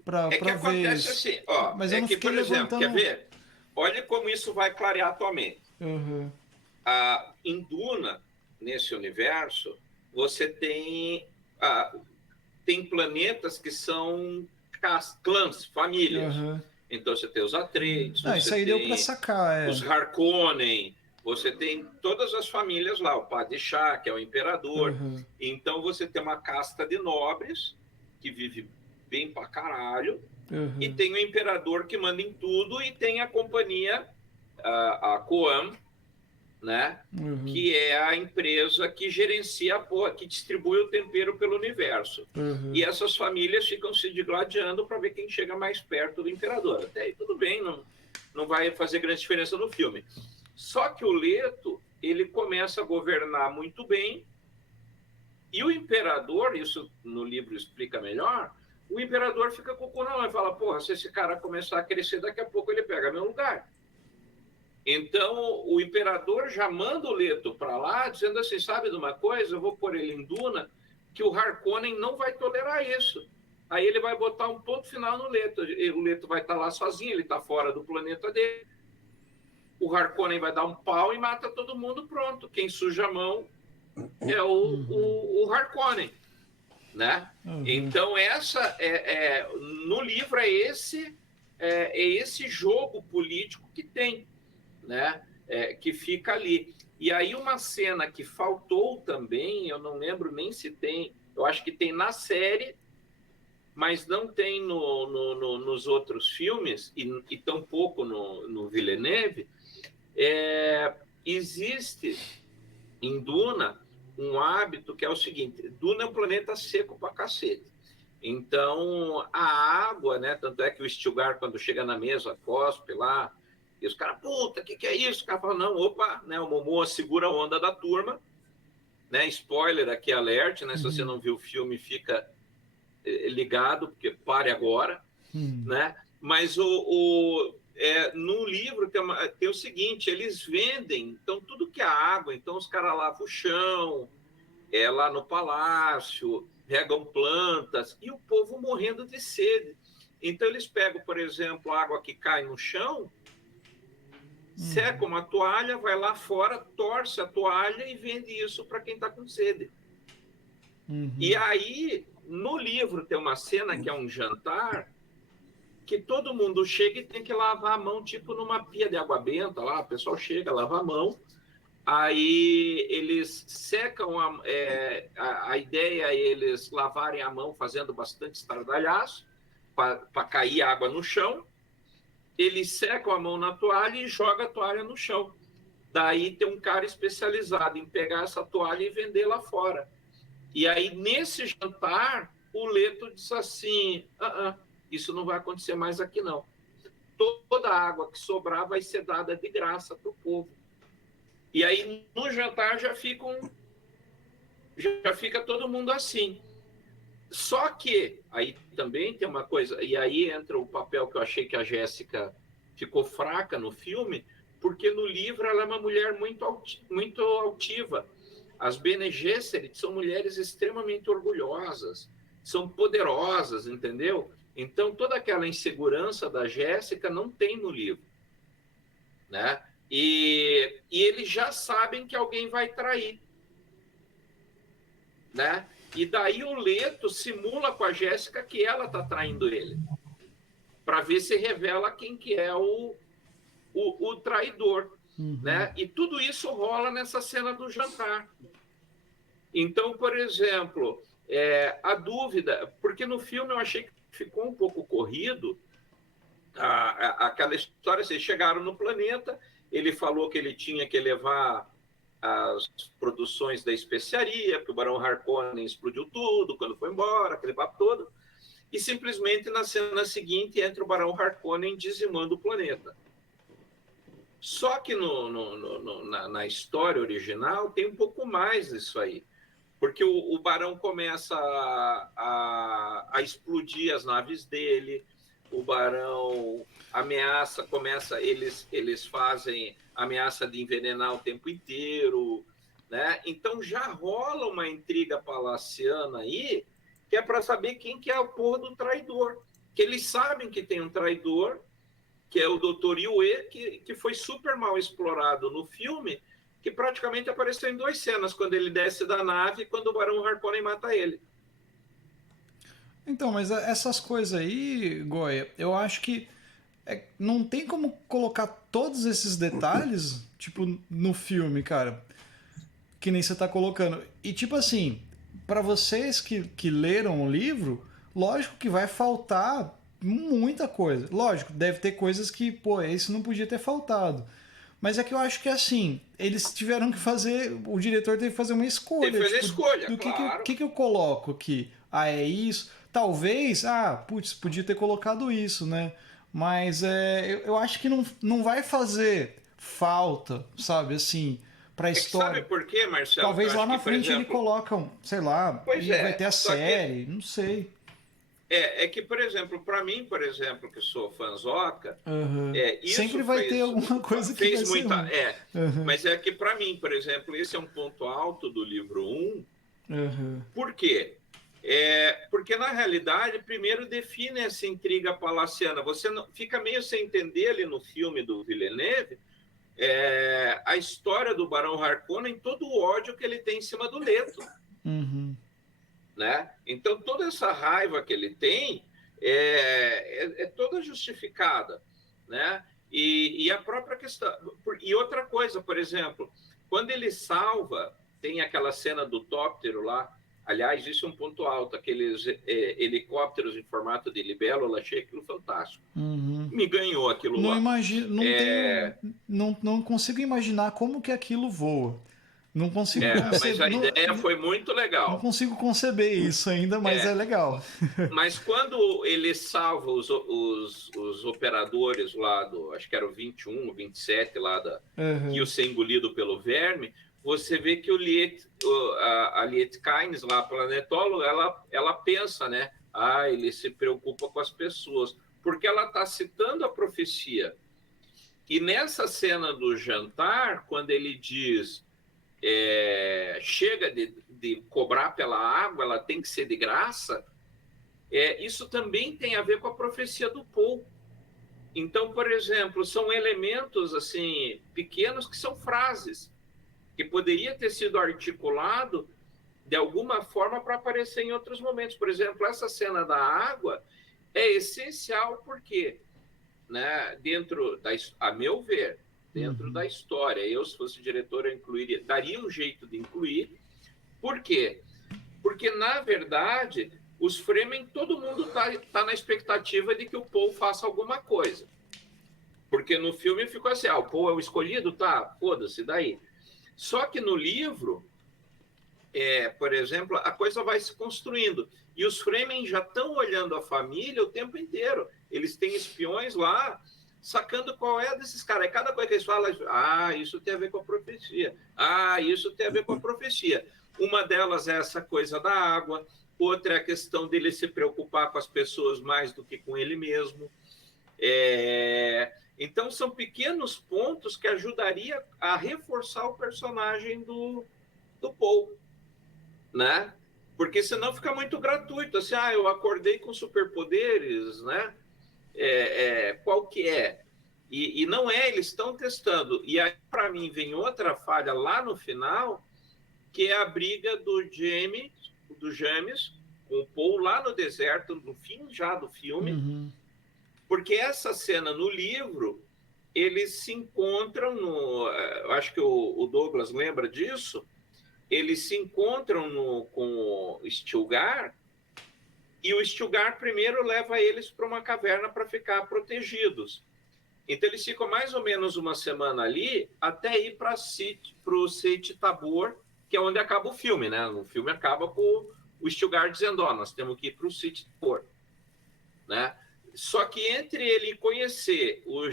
para que ver acontece isso. assim, ó, mas eu não que, fiquei por exemplo, levantando... quer ver? Olha como isso vai clarear a tua mente. Uhum. Em Duna, nesse universo, você tem planetas que são clãs, famílias. Uhum. Então você tem os Atreides, Isso aí deu para sacar, os Harkonnen, você tem todas as famílias lá, o Padishah, que é o imperador. Uhum. Então você tem uma casta de nobres que vive bem pra caralho, e tem o imperador que manda em tudo, e tem a companhia, a Coam, né? Que é a empresa que gerencia que distribui o tempero pelo universo. E essas famílias ficam se digladiando para ver quem chega mais perto do imperador. Até aí tudo bem, não vai fazer grande diferença no filme. Só que o Leto, ele começa a governar muito bem, e o imperador, isso no livro explica melhor, o imperador fica com o cu na mão e fala, porra, se esse cara começar a crescer, daqui a pouco ele pega meu lugar. Então, o imperador já manda o Leto para lá, dizendo assim, sabe de uma coisa? Eu vou pôr ele em Duna, que o Harkonnen não vai tolerar isso. Aí ele vai botar um ponto final no Leto. O Leto vai estar lá sozinho, ele está fora do planeta dele. O Harkonnen vai dar um pau e mata todo mundo, pronto. Quem suja a mão é o Harkonnen, né? Então, no livro é esse jogo político que tem, né? Que fica ali. E aí uma cena que faltou também, eu não lembro nem se tem, eu acho que tem na série, mas não tem nos outros filmes, e tampouco no Villeneuve. Existe em Duna um hábito que é o seguinte, Duna é um planeta seco pra cacete. Então, a água, né? Tanto é que o Stilgar, quando chega na mesa, cospe lá, e os caras, puta, que é isso? O cara fala, não, opa, né? O Momoa segura a onda da turma, né? Spoiler aqui, alert, né? Se você não viu o filme, fica ligado, porque pare agora, né? Mas no livro tem o seguinte, eles vendem, então tudo que é água, então os caras lavam o chão, lá no palácio, regam plantas, e o povo morrendo de sede. Então eles pegam, por exemplo, a água que cai no chão, seca uma toalha, vai lá fora, torce a toalha e vende isso para quem está com sede. E aí, no livro tem uma cena que é um jantar, que todo mundo chega e tem que lavar a mão, tipo numa pia de água benta, lá, o pessoal chega, lava a mão, aí eles secam, a ideia é eles lavarem a mão fazendo bastante estardalhaço, para cair água no chão, eles secam a mão na toalha e jogam a toalha no chão. Daí tem um cara especializado em pegar essa toalha e vender lá fora. E aí, nesse jantar, o Leto diz assim, isso não vai acontecer mais aqui, não. Toda a água que sobrar vai ser dada de graça para o povo. E aí, no jantar, já fica todo mundo assim. Só que, aí também tem uma coisa, e aí entra o papel que eu achei que a Jéssica ficou fraca no filme, porque no livro ela é uma mulher muito altiva. As Bene Gesserit são mulheres extremamente orgulhosas, são poderosas, entendeu? Então, toda aquela insegurança da Jéssica não tem no livro, né? E eles já sabem que alguém vai trair, né? E daí o Leto simula com a Jéssica que ela está traindo ele, para ver se revela quem que é o o traidor, né? E tudo isso rola nessa cena do jantar. Então, por exemplo, a dúvida, porque no filme eu achei que ficou um pouco corrido, aquela história, vocês chegaram no planeta, ele falou que ele tinha que levar as produções da especiaria, que o Barão Harkonnen explodiu tudo quando foi embora, aquele papo todo, e simplesmente na cena seguinte entra o Barão Harkonnen dizimando o planeta. Só que na história original tem um pouco mais disso aí, porque o Barão começa a explodir as naves dele, o Barão eles fazem ameaça de envenenar o tempo inteiro, né? Então já rola uma intriga palaciana aí, que é para saber quem que é o porra do traidor. Que eles sabem que tem um traidor, que é o Dr. Yue, que foi super mal explorado no filme, que praticamente apareceu em 2 cenas, quando ele desce da nave e quando o Barão Harkonnen mata ele. Então, mas essas coisas aí, Goya, eu acho que não tem como colocar todos esses detalhes, tipo, no filme, cara. Que nem você tá colocando. E, tipo assim, para vocês que leram o livro, lógico que vai faltar muita coisa. Lógico, deve ter coisas que, pô, esse não podia ter faltado. Mas é que eu acho que, assim, eles tiveram que fazer... O diretor teve que fazer uma escolha. Teve que fazer tipo, escolha, do claro. que eu coloco aqui? Ah, é isso? Talvez, putz, podia ter colocado isso, né? Mas eu acho que não vai fazer falta, sabe, assim, pra história. Sabe por quê, Marcelo? Talvez lá na que, frente exemplo, ele colocam, sei lá, pois vai ter a série, que, não sei. que, por exemplo, para mim, por exemplo, que sou fãzoca, isso sempre vai ter alguma coisa que fez vai muita, ser mas é que para mim, por exemplo, esse é um ponto alto do livro 1. Por quê? Porque, na realidade, primeiro define essa intriga palaciana. Você não, fica meio sem entender ali no filme do Villeneuve a história do Barão Harkonnen, todo o ódio que ele tem em cima do Leto. Né? Então, toda essa raiva que ele tem é toda justificada. Né? E a própria questão... E outra coisa, por exemplo, quando ele salva, tem aquela cena do tóptero lá. Aliás, isso é um ponto alto, aqueles helicópteros em formato de libélula, achei aquilo fantástico. Me ganhou aquilo não lá. Imagino, não consigo imaginar como que aquilo voa. Não consigo conceber. Mas a ideia foi muito legal. Não consigo conceber isso ainda, mas é legal. Mas quando ele salva os operadores lá do, acho que era o 21, o 27 lá que ia ser engolido pelo verme, você vê que a Liet Kynes, lá, a planetóloga, ela pensa, né? Ele se preocupa com as pessoas, porque ela está citando a profecia. E nessa cena do jantar, quando ele diz chega de cobrar pela água, ela tem que ser de graça, isso também tem a ver com a profecia do Paul. Então, por exemplo, são elementos assim pequenos que são frases que poderia ter sido articulado de alguma forma para aparecer em outros momentos. Por exemplo, essa cena da água é essencial porque, né, a meu ver, dentro da história, eu, se fosse diretor, eu daria um jeito de incluir. Por quê? Porque, na verdade, os Fremen, todo mundo tá na expectativa de que o Paul faça alguma coisa. Porque no filme ficou assim, o Paul é o escolhido? Tá, foda-se, daí. Só que no livro, por exemplo, a coisa vai se construindo. E os Fremen já estão olhando a família o tempo inteiro. Eles têm espiões lá, sacando qual é desses caras. E cada coisa que eles falam, isso tem a ver com a profecia. Isso tem a ver com a profecia. Uma delas é essa coisa da água. Outra é a questão dele se preocupar com as pessoas mais do que com ele mesmo. Então, são pequenos pontos que ajudaria a reforçar o personagem do Paul, né? Porque senão fica muito gratuito. Assim, eu acordei com superpoderes, né? Qual que é? E não é, eles estão testando. E aí, para mim, vem outra falha lá no final, que é a briga do James com o Paul lá no deserto, no fim já do filme. Porque essa cena no livro eles se encontram eu acho que o Douglas lembra disso, eles se encontram com o Stilgar, e o Stilgar primeiro leva eles para uma caverna para ficar protegidos. Então eles ficam mais ou menos uma semana ali até ir para o Seit Tabor, que é onde acaba o filme, né? O filme acaba com o Stilgar dizendo, nós temos que ir para o Seit Tabor, né? Só que entre ele conhecer o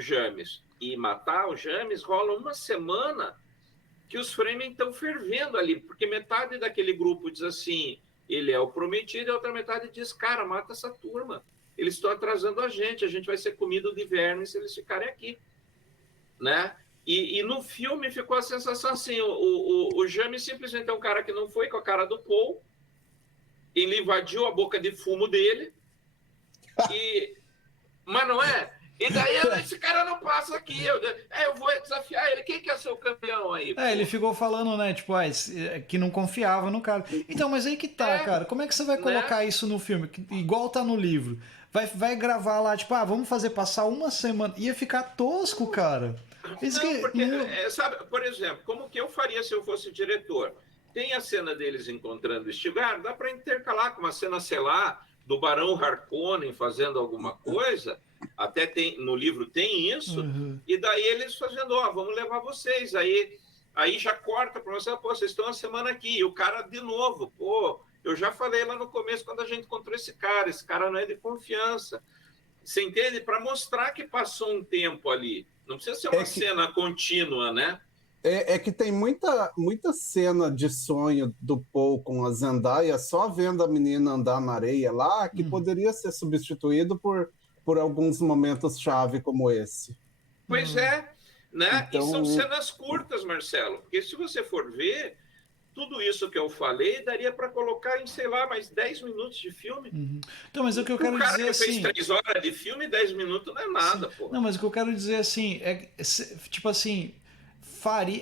James e matar o James, rola uma semana que os Fremen estão fervendo ali, porque metade daquele grupo diz assim, ele é o prometido, e a outra metade diz, cara, mata essa turma. Eles estão atrasando a gente vai ser comido de vermes se eles ficarem aqui, né? E no filme ficou a sensação assim, o James simplesmente é um cara que não foi com a cara do Paul, ele invadiu a boca de fumo dele, mas não é? E daí esse cara não passa aqui, eu vou desafiar ele, quem que é seu campeão aí? Ele ficou falando, né, tipo, que não confiava no cara. Então, mas aí que tá, cara, como é que você vai colocar isso no filme? Igual tá no livro. Vai gravar lá, tipo, vamos fazer passar uma semana. Ia ficar tosco, cara. Sabe, por exemplo, como que eu faria se eu fosse diretor? Tem a cena deles encontrando o Stilgar, dá para intercalar com uma cena, sei lá, do Barão Harkonnen fazendo alguma coisa, até no livro tem isso, e daí eles fazendo, vamos levar vocês, aí já corta para você, vocês estão uma semana aqui, e o cara de novo, eu já falei lá no começo, quando a gente encontrou esse cara não é de confiança, você entende? Para mostrar que passou um tempo ali, não precisa ser uma cena contínua, né? É que tem muita cena de sonho do Paul com a Zendaya, só vendo a menina andar na areia lá, que poderia ser substituído por alguns momentos-chave como esse. Pois é, né? Então... E são cenas curtas, Marcelo, porque se você for ver, tudo isso que eu falei daria para colocar em, sei lá, mais 10 minutos de filme. Então, mas o que eu quero dizer assim... O cara que fez 3 horas de filme, 10 minutos não é nada, pô. Não, mas o que eu quero dizer assim, tipo assim,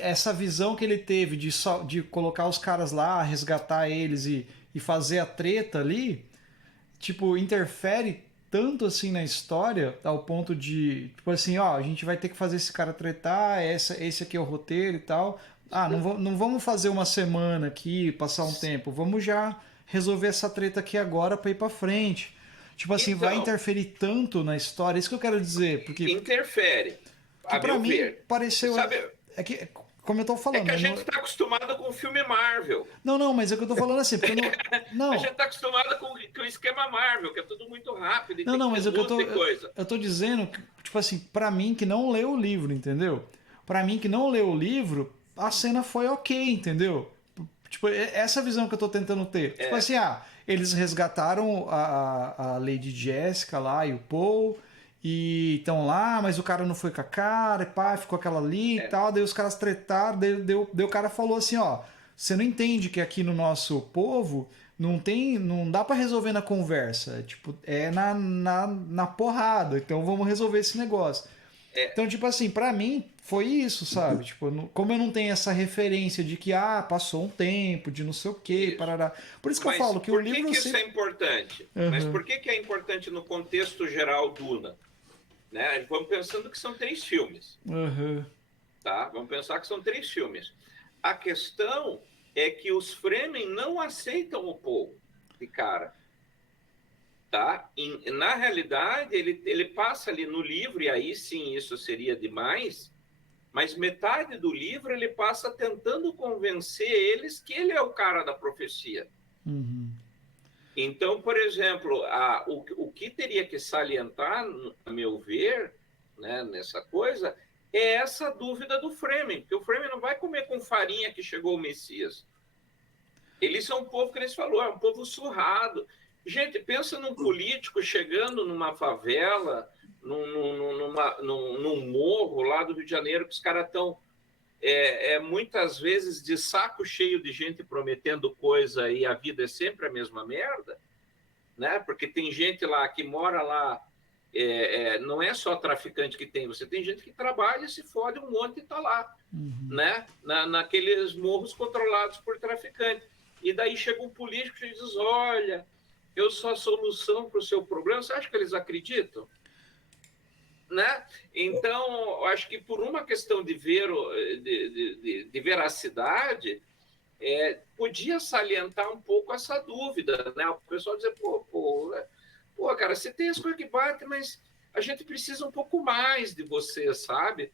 essa visão que ele teve de colocar os caras lá, resgatar eles e fazer a treta ali, tipo, interfere tanto assim na história, ao ponto de, tipo assim, a gente vai ter que fazer esse cara tretar, esse aqui é o roteiro e tal. Não vamos fazer uma semana aqui, passar um tempo, vamos já resolver essa treta aqui agora para ir para frente. Tipo assim, vai interferir tanto na história, isso que eu quero dizer, porque interfere. Pra mim pareceu, como eu tô falando, a gente tá acostumado com o filme Marvel. Não, mas é que eu tô falando assim, porque não. A gente tá acostumado com o esquema Marvel, que é tudo muito rápido. Não, mas é que eu tô dizendo, tipo assim, pra mim que não leu o livro, entendeu? Pra mim que não leu o livro, a cena foi ok, entendeu? Tipo, essa visão que eu tô tentando ter. Tipo assim, eles resgataram a Lady Jessica lá e o Paul, e estão lá, mas o cara não foi com a cara, e ficou aquela ali e tal, daí os caras tretaram, daí o cara falou assim, você não entende que aqui no nosso povo não dá pra resolver na conversa, tipo, é na porrada, então vamos resolver esse negócio. Então, tipo assim, pra mim foi isso, sabe? Tipo, como eu não tenho essa referência de que, passou um tempo, de não sei o quê, parará. Por isso que eu falo que o livro... Por que isso é importante? Mas por que é importante no contexto geral Duna? Né? Vamos pensando que são 3 filmes. Tá? Vamos pensar que são 3 filmes. A questão é que os Fremen não aceitam o Paul de cara. Tá? Na realidade, ele passa ali no livro, e aí sim isso seria demais, mas metade do livro ele passa tentando convencer eles que ele é o cara da profecia. Então, por exemplo, o que teria que salientar, a meu ver, né, nessa coisa, é essa dúvida do Fremen, porque o Fremen não vai comer com farinha que chegou o Messias. Eles são um povo, que eles falou, é um povo surrado. Gente, pensa num político chegando numa favela, num morro lá do Rio de Janeiro, que os caras estão muitas vezes de saco cheio de gente prometendo coisa e a vida é sempre a mesma merda, né? Porque tem gente lá que mora lá, não é só traficante que tem, você tem gente que trabalha, se fode um monte e está lá, né? Naqueles morros controlados por traficante. E daí chega um político e diz, olha, eu sou a solução para o seu problema. Você acha que eles acreditam? né? Então, eu acho que por uma questão de veracidade, podia salientar um pouco essa dúvida, né? O pessoal dizer, pô, cara, você tem as coisas que batem, mas a gente precisa um pouco mais de você, sabe?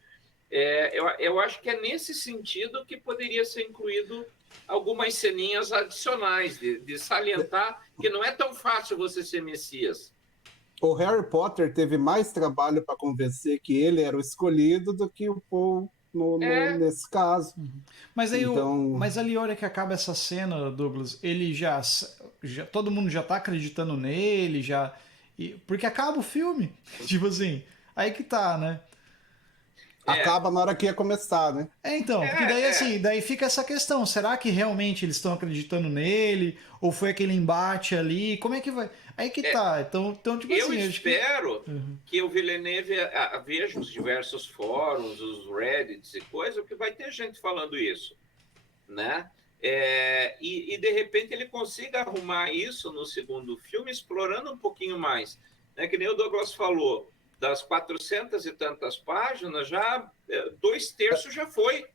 Eu acho que é nesse sentido que poderia ser incluído algumas ceninhas adicionais, de salientar que não é tão fácil você ser Messias. O Harry Potter teve mais trabalho para convencer que ele era o escolhido do que o Paul nesse caso. Mas aí, então... mas ali, olha que acaba essa cena, Douglas, ele já todo mundo já tá acreditando nele, porque acaba o filme, tipo assim, aí que tá, né? Acaba na hora que ia começar, né? Então, porque daí assim, daí fica essa questão, será que realmente eles estão acreditando nele? Ou foi aquele embate ali? Como é que vai? Aí que tá, então tipo eu assim... espero que o Villeneuve veja os diversos fóruns, os Reddits e coisa, porque vai ter gente falando isso, né? E de repente ele consiga arrumar isso no segundo filme, explorando um pouquinho mais, né? Que nem o Douglas falou, das 400 e tantas páginas, já 2/3 já foi.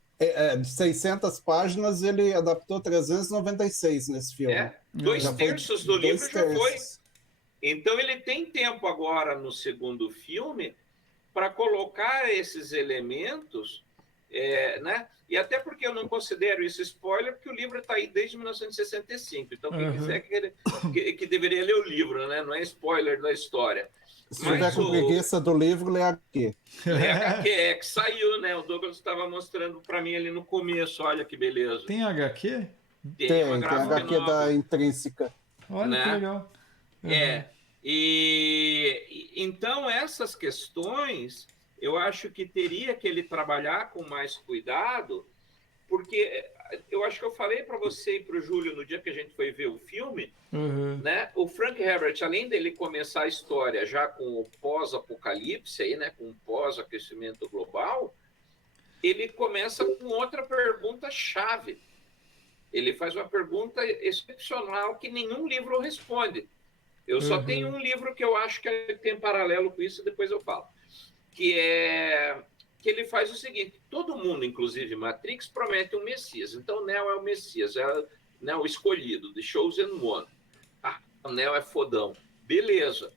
De 600 páginas, ele adaptou 396 nesse filme. 2/3 do livro já foi. Então ele tem tempo agora no segundo filme para colocar esses elementos, né? E até porque eu não considero isso spoiler, porque o livro está aí desde 1965. Então quem quiser que deveria ler o livro, né? Não é spoiler da história. Se tiver com preguiça do livro, lê HQ. Lê HQ, que saiu, né? O Douglas estava mostrando para mim ali no começo, olha que beleza. Tem HQ? Tem HQ nova. Da Intrínseca. Olha, né? Que legal. Então essas questões, eu acho que teria que ele trabalhar com mais cuidado, porque eu acho que eu falei para você e para o Júlio no dia que a gente foi ver o filme, né? O Frank Herbert, além dele começar a história já com o pós-apocalipse, aí, né? Com o pós-aquecimento global, ele começa com outra pergunta-chave. Ele faz uma pergunta excepcional que nenhum livro responde. Eu só tenho um livro que eu acho que tem paralelo com isso, depois eu falo. Que ele faz o seguinte: todo mundo, inclusive Matrix, promete um Messias. Então, Neo é o Messias, né, o escolhido, the chosen one. O Neo é fodão. Beleza.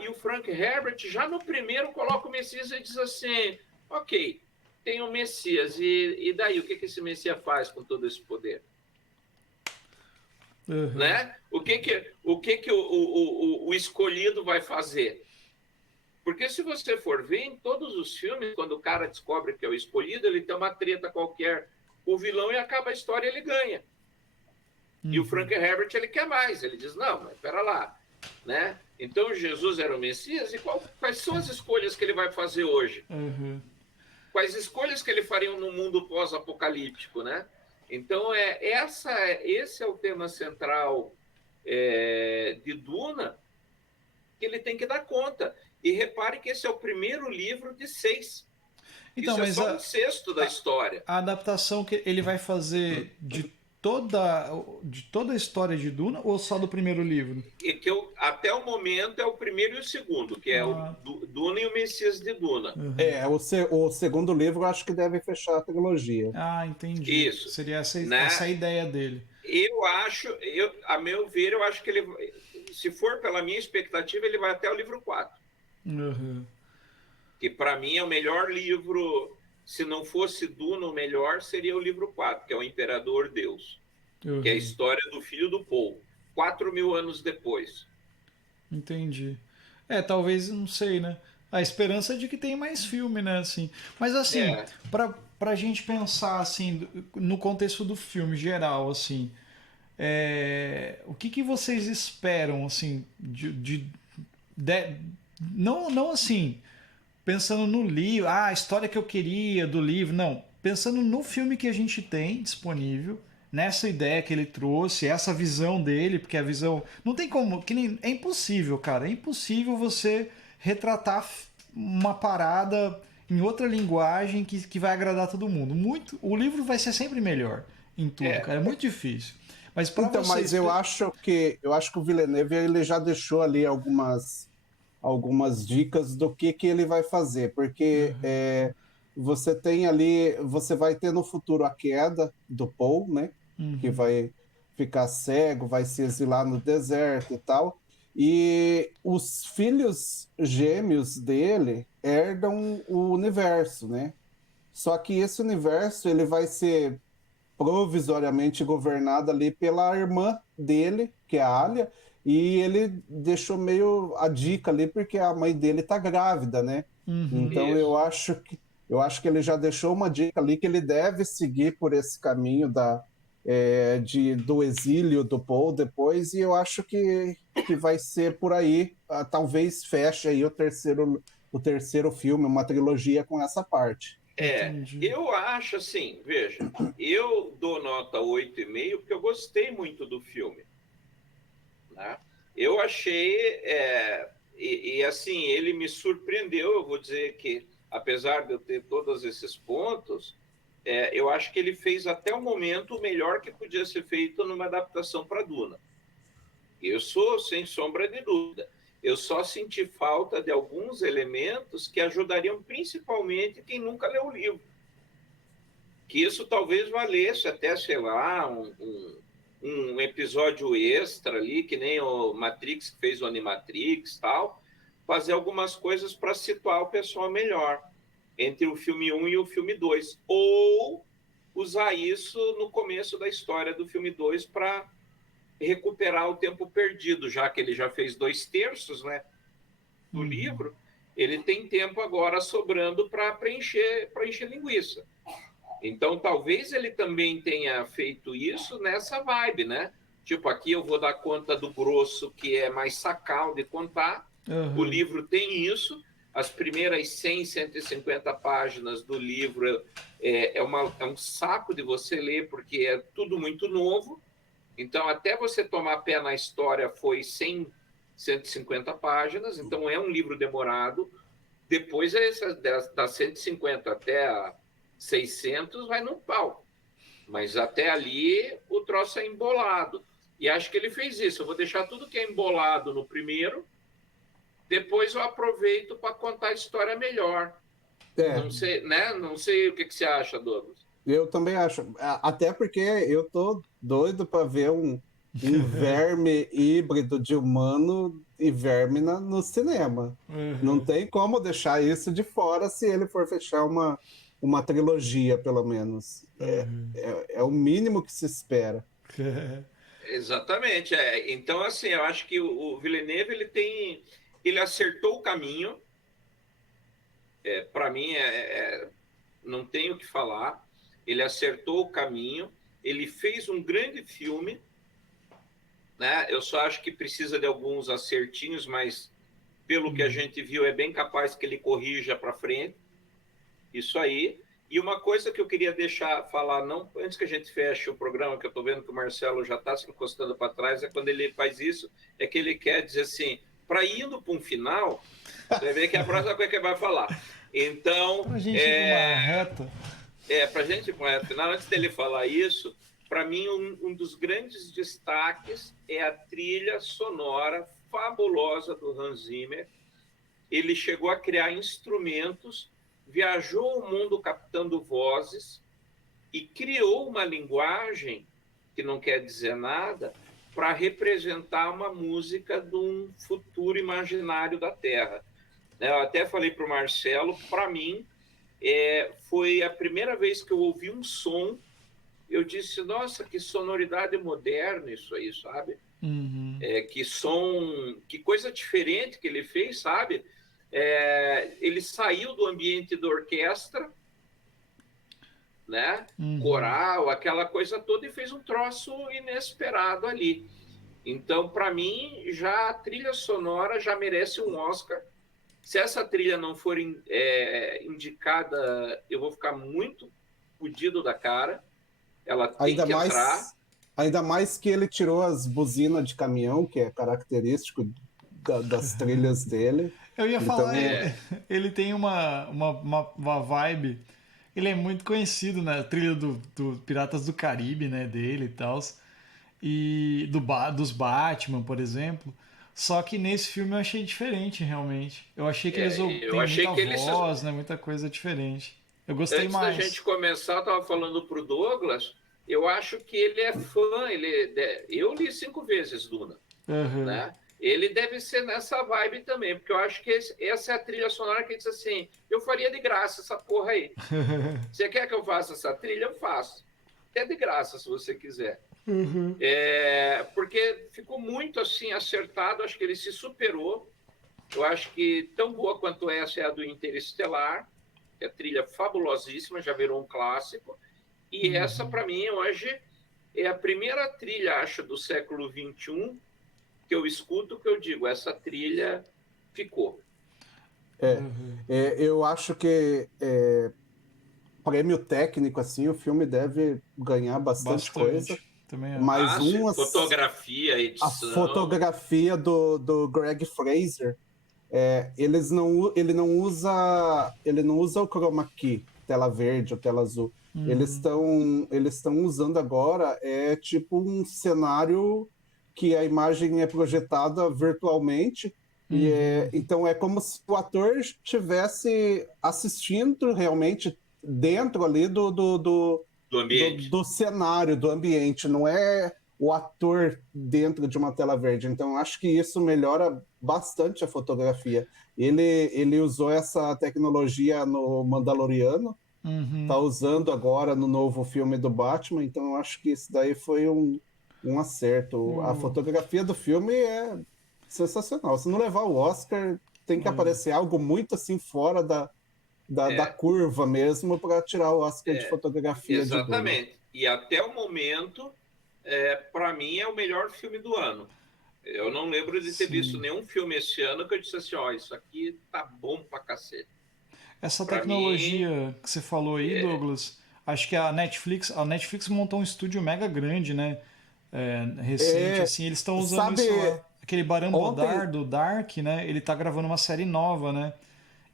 E o Frank Herbert, já no primeiro, coloca o Messias e diz assim, ok, tem um Messias, e daí? O que esse Messias faz com todo esse poder? Né? O que o escolhido vai fazer? Porque se você for ver em todos os filmes, quando o cara descobre que é o escolhido, ele tem uma treta qualquer com o vilão e acaba a história e ele ganha. E o Frank Herbert, ele quer mais. Ele diz, não, mas pera lá. Né? Então, Jesus era o Messias, e quais são as escolhas que ele vai fazer hoje? Quais escolhas que ele faria no mundo pós-apocalíptico, né? Então, esse é o tema central de Duna, que ele tem que dar conta. E repare que esse é o primeiro livro de 6. Então, isso mas só um sexto da história. A adaptação que ele vai fazer de toda a história de Duna ou só do primeiro livro? E que até o momento é o primeiro e o segundo, que é o Duna e o Messias de Duna. O segundo livro eu acho que deve fechar a trilogia. Entendi. Isso. Seria essa a ideia dele. Eu acho, a meu ver, eu acho que ele, se for pela minha expectativa, ele vai até o livro 4. Que para mim é o melhor livro. Se não fosse Duna, o melhor seria o livro 4, que é o Imperador Deus, que é a história do filho do Paul, 4.000 anos depois. Entendi. Talvez, não sei, né? A esperança é de que tem mais filme, né? Assim. Mas assim, pra gente pensar assim, no contexto do filme geral, assim, o que vocês esperam, assim, não assim, pensando no livro, a história que eu queria do livro, não. Pensando no filme que a gente tem disponível, nessa ideia que ele trouxe, essa visão dele, porque a visão... Não tem como... é impossível, cara. É impossível você retratar uma parada em outra linguagem que vai agradar todo mundo. O livro vai ser sempre melhor em tudo, cara. É muito difícil. Mas mas eu acho que o Villeneuve ele já deixou ali algumas algumas dicas do que ele vai fazer, porque você tem ali, você vai ter no futuro a queda do Paul, né? Que vai ficar cego, vai se exilar no deserto e tal. E os filhos gêmeos dele herdam o universo, né? Só que esse universo ele vai ser provisoriamente governado ali pela irmã dele, que é a Alia, e ele deixou meio a dica ali porque a mãe dele tá grávida, né? Então Isso. eu acho que ele já deixou uma dica ali que ele deve seguir por esse caminho do exílio do Paul depois, e eu acho que vai ser por aí. Talvez feche aí o terceiro filme, uma trilogia com essa parte. Entendi. Eu acho assim, veja, eu dou nota 8,5 porque eu gostei muito do filme. Né? Eu achei, assim, ele me surpreendeu, eu vou dizer que, apesar de eu ter todos esses pontos, eu acho que ele fez até o momento o melhor que podia ser feito numa adaptação para Duna. Isso, sem sombra de dúvida. Eu só senti falta de alguns elementos que ajudariam principalmente quem nunca leu o livro. Que isso talvez valesse até, sei lá, um episódio extra ali, que nem o Matrix que fez o Animatrix e tal, fazer algumas coisas para situar o pessoal melhor entre o filme 1 e o filme 2. Ou usar isso no começo da história do filme 2 para recuperar o tempo perdido, já que ele já fez 2/3, né, do livro, ele tem tempo agora sobrando para preencher linguiça. Então, talvez ele também tenha feito isso nessa vibe, né? Tipo, aqui eu vou dar conta do grosso, que é mais sacal de contar. O livro tem isso. As primeiras 100, 150 páginas do livro é um saco de você ler, porque é tudo muito novo. Então, até você tomar pé na história foi 100, 150 páginas. Então, é um livro demorado. Depois, das 150 até a 600 vai no pau. Mas até ali o troço é embolado. E acho que ele fez isso. Eu vou deixar tudo que é embolado no primeiro, depois eu aproveito para contar a história melhor. Não sei, né? Não sei o que você acha, Douglas. Eu também acho. Até porque eu tô doido para ver um verme híbrido de humano e verme no cinema. Não tem como deixar isso de fora se ele for fechar uma trilogia, pelo menos. É o mínimo que se espera. Exatamente. Então, assim, eu acho que o Villeneuve ele acertou o caminho. Para mim, não tenho o que falar. Ele acertou o caminho. Ele fez um grande filme. Né? Eu só acho que precisa de alguns acertinhos, mas pelo que a gente viu, é bem capaz que ele corrija para frente. Isso aí. E uma coisa que eu queria falar, não antes que a gente feche o programa, que eu estou vendo que o Marcelo já está se encostando para trás, é quando ele faz isso, é que ele quer dizer assim, para indo para um final, você vê que é a próxima coisa que ele vai falar. Então, pra gente ir para uma reta. Para a gente ir para uma reta final, antes dele falar isso, para mim um dos grandes destaques é a trilha sonora fabulosa do Hans Zimmer. Ele chegou a criar instrumentos, viajou o mundo captando vozes e criou uma linguagem, que não quer dizer nada, para representar uma música de um futuro imaginário da Terra. Eu até falei para o Marcelo, para mim, foi a primeira vez que eu ouvi um som, eu disse, nossa, que sonoridade moderna isso aí, sabe? Que som, que coisa diferente que ele fez, sabe? Ele saiu do ambiente da orquestra, né? Coral, aquela coisa toda, e fez um troço inesperado ali. Então, para mim, já a trilha sonora já merece um Oscar. Se essa trilha não for indicada, eu vou ficar muito fodido da cara. Ela tem que entrar. Ainda mais que ele tirou as buzinas de caminhão, que é característico das trilhas dele. Eu ia falar, ele tem uma vibe. Ele é muito conhecido na trilha do Piratas do Caribe, né, dele e tal. E dos Batman, por exemplo. Só que nesse filme eu achei diferente, realmente. Eu achei que eles Eu têm achei muita que eles. voz, né? Muita coisa diferente. Eu gostei Antes da mais. gente começar, eu estava falando para o Douglas, eu acho que ele é fã, eu li 5 vezes Duna, Aham. né? Ele deve ser nessa vibe também, porque eu acho que essa é a trilha sonora que ele diz assim, eu faria de graça essa porra aí. Você quer que eu faça essa trilha? Eu faço. É de graça, se você quiser. Uhum. Porque ficou muito assim acertado, acho que ele se superou. Eu acho que tão boa quanto essa é a do Interestelar, que é trilha fabulosíssima, já virou um clássico. E essa, para mim, hoje, é a primeira trilha, acho, do século XXI que eu escuto, que eu digo, essa trilha ficou. Uhum. Eu acho que prêmio técnico, assim, o filme deve ganhar bastante coisa, Bastante. Também acho. mas Ah, fotografia, a edição. fotografia do Greg Fraser, ele não usa o chroma key, tela verde ou tela azul. Uhum. Eles estão usando agora tipo um cenário que a imagem é projetada virtualmente Uhum. então é como se o ator estivesse assistindo realmente dentro ali Do ambiente. do cenário, do ambiente, não é o ator dentro de uma tela verde. Então, acho que isso melhora bastante a fotografia. Ele usou essa tecnologia no Mandaloriano, Uhum. está usando agora no novo filme do Batman, então eu acho que isso daí foi um acerto. A O- fotografia do filme é sensacional. Se não levar o Oscar, tem que aparecer algo muito assim fora da É, curva mesmo para tirar o Oscar de fotografia de Duna. exatamente. E até o momento, para mim, é o melhor filme do ano. Eu não lembro de ter visto Sim. nenhum filme esse ano que eu disse assim, ó, isso aqui tá bom pra cacete. Essa Para mim, tecnologia que você falou aí, Douglas, acho que a Netflix montou um estúdio mega grande, né? Recente, É, assim, eles estão usando sabe, isso lá. Aquele Barão ontem, Bodar do Dark, né? Ele tá gravando uma série nova, né?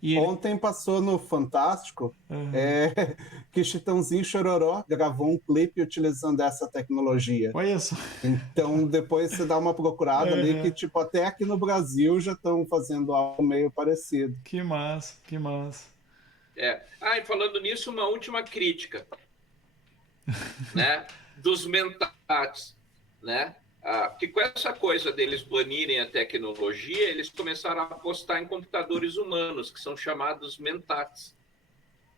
E ele. ontem passou no Fantástico Aham. é, que Chitãozinho Chororó gravou um clipe utilizando essa tecnologia. Olha só. Então, depois você dá uma procurada ali que, Aham. tipo, até aqui no Brasil já estão fazendo algo meio parecido. Que massa, que massa. e falando nisso, uma última crítica, né, dos mentats, né? Porque com essa coisa deles banirem a tecnologia, eles começaram a apostar em computadores humanos, que são chamados mentats.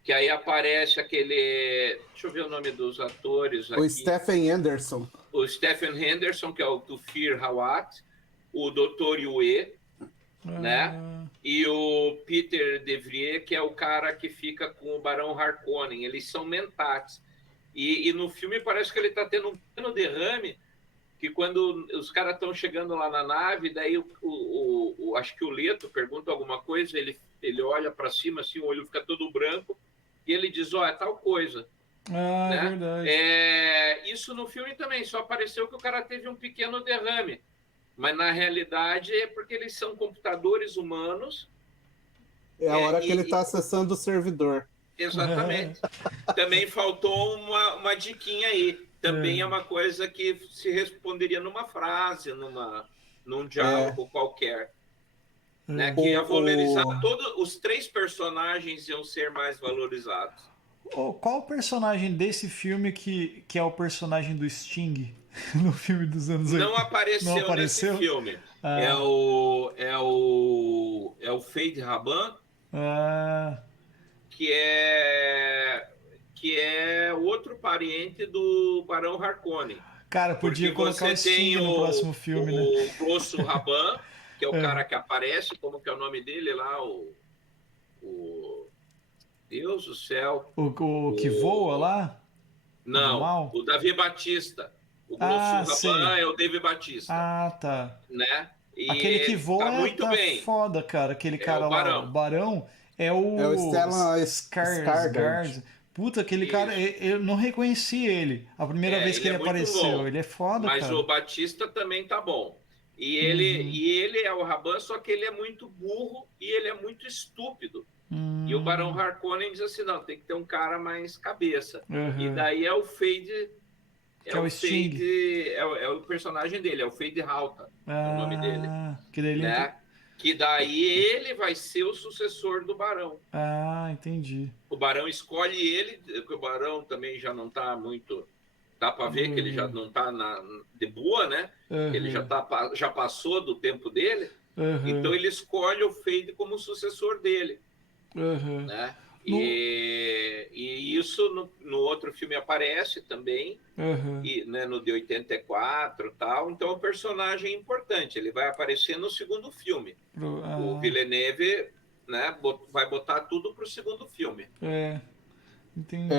Que aí aparece aquele. Deixa eu ver o nome dos atores O aqui. Stephen Anderson. O Stephen Henderson, que é o Thufir Hawat, o Dr. Yue, né? Ah, E o Peter DeVries, que é o cara que fica com o Barão Harkonnen. Eles são mentats. E no filme parece que ele está tendo um pequeno derrame, que quando os caras estão chegando lá na nave, daí acho que o Leto pergunta alguma coisa, ele olha para cima, assim, o olho fica todo branco, e ele diz, ó, é tal coisa, é né? verdade. Isso no filme também, só apareceu que o cara teve um pequeno derrame, mas na realidade é porque eles são computadores humanos, É a hora que ele está e acessando o servidor. exatamente. Também faltou uma diquinha aí. Também é uma coisa que se responderia numa frase, num É, diálogo qualquer. Né? Que ia valorizar o, todos os 3 personagens iam ser mais valorizados. Qual o personagem desse filme que é o personagem do Sting no filme dos anos Não 80? Não apareceu nesse apareceu? filme. Ah, É o Fade Raban, ah, que é que é outro parente do Barão Harkonnen. cara, podia Porque colocar o você tem Sting no próximo filme, né? o Grosso Raban, que é o É. cara que aparece, como que é o nome dele lá, o Deus do céu, O que voa o lá? Do não, mal? o Davi Batista. O Grosso Ah, Raban sei. é o David Batista, Ah, tá. né? Aquele que E tá voa muito tá bem. foda, cara. Aquele É o cara lá, o Barão. Barão, é é o o Stellan Skarsgård. Skarsgård. Puta, aquele cara, Isso. eu não reconheci ele a primeira vez que Ele é ele muito apareceu. bom. Ele é foda, Mas o cara. Batista também tá bom. Uhum. E ele é o Raban, só que ele é muito burro e ele é muito estúpido. E o Barão Hum, Harkonnen diz assim: não, tem que ter um cara mais cabeça. E uhum. daí é o Fade Que é o Sting. Fade, é o personagem dele, é o Fade Rauta, é o nome dele, que daí ele... né? Que daí ele vai ser o sucessor do Barão. Entendi. O Barão escolhe ele, porque o Barão também já não tá muito... Dá para ver que ele já não tá de boa, né? Ele já passou do tempo dele. Então ele escolhe o Fade como sucessor dele. Né? E isso no outro filme aparece também, e, né, no de 84 tal. Então é um personagem importante. Ele vai aparecer no segundo filme. O Villeneuve, né, vai botar tudo pro segundo filme. Entendi.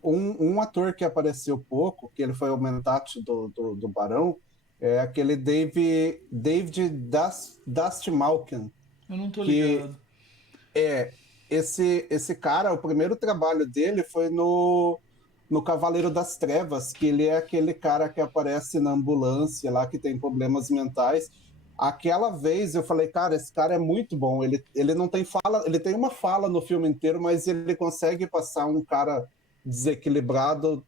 Um ator que apareceu pouco, que ele foi o mentat do Barão, é aquele David Dust Malkin. Eu não tô ligado. Esse cara, o primeiro trabalho dele foi no Cavaleiro das Trevas, que ele é aquele cara que aparece na ambulância lá, que tem problemas mentais. Aquela vez eu falei, cara, esse cara é muito bom. Ele não tem fala, ele tem uma fala no filme inteiro, mas ele consegue passar um cara desequilibrado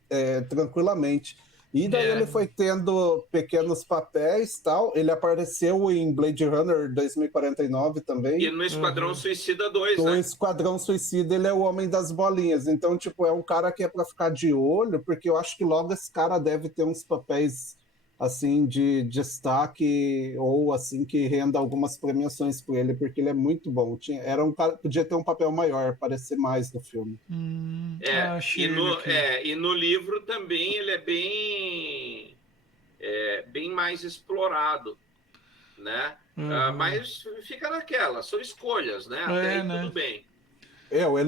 tranquilamente. E daí ele foi tendo pequenos papéis e tal. Ele apareceu em Blade Runner 2049 também. E no Esquadrão Suicida 2, no né? Esquadrão Suicida ele é o Homem das Bolinhas. Então, tipo, é um cara que é pra ficar de olho, porque eu acho que logo esse cara deve ter uns papéis assim de destaque ou assim que renda algumas premiações por ele, porque ele é muito bom. Era um cara, podia ter um papel maior, aparecer mais no filme. E no livro também ele é bem mais explorado, né? Mas fica naquela, são escolhas, né? Até aí tudo bem. O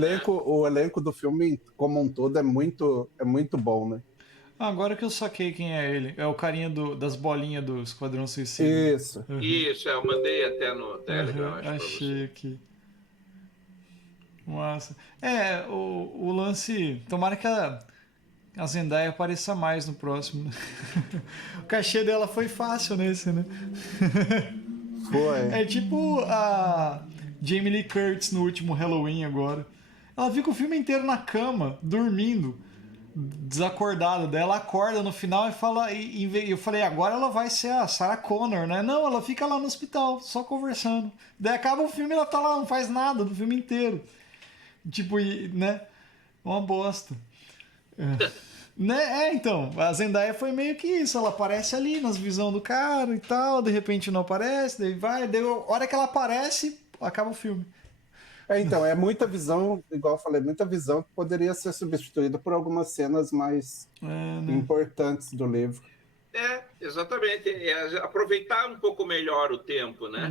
elenco do filme como um todo é muito bom, né? Agora que eu saquei quem é ele. É o carinha das bolinhas do Esquadrão Suicida. Isso. Isso, eu mandei até no Telegram, acho, achei aqui. Massa. O lance... Tomara que a Zendaya apareça mais no próximo. O cachê dela foi fácil nesse, né? Foi. É tipo a Jamie Lee Curtis no último Halloween agora. Ela fica o filme inteiro na cama, dormindo, desacordada. Daí ela acorda no final e fala... E eu falei, agora ela vai ser a Sarah Connor, né? Não, ela fica lá no hospital, só conversando. Daí acaba o filme e ela tá lá, não faz nada do filme inteiro. Tipo, né? Uma bosta. Então, a Zendaya foi meio que isso. Ela aparece ali nas visões do cara e tal, de repente não aparece, daí vai, daí a hora que ela aparece, acaba o filme. Então, é muita visão, igual eu falei, muita visão que poderia ser substituída por algumas cenas mais importantes do livro. Exatamente. Aproveitar um pouco melhor o tempo, né?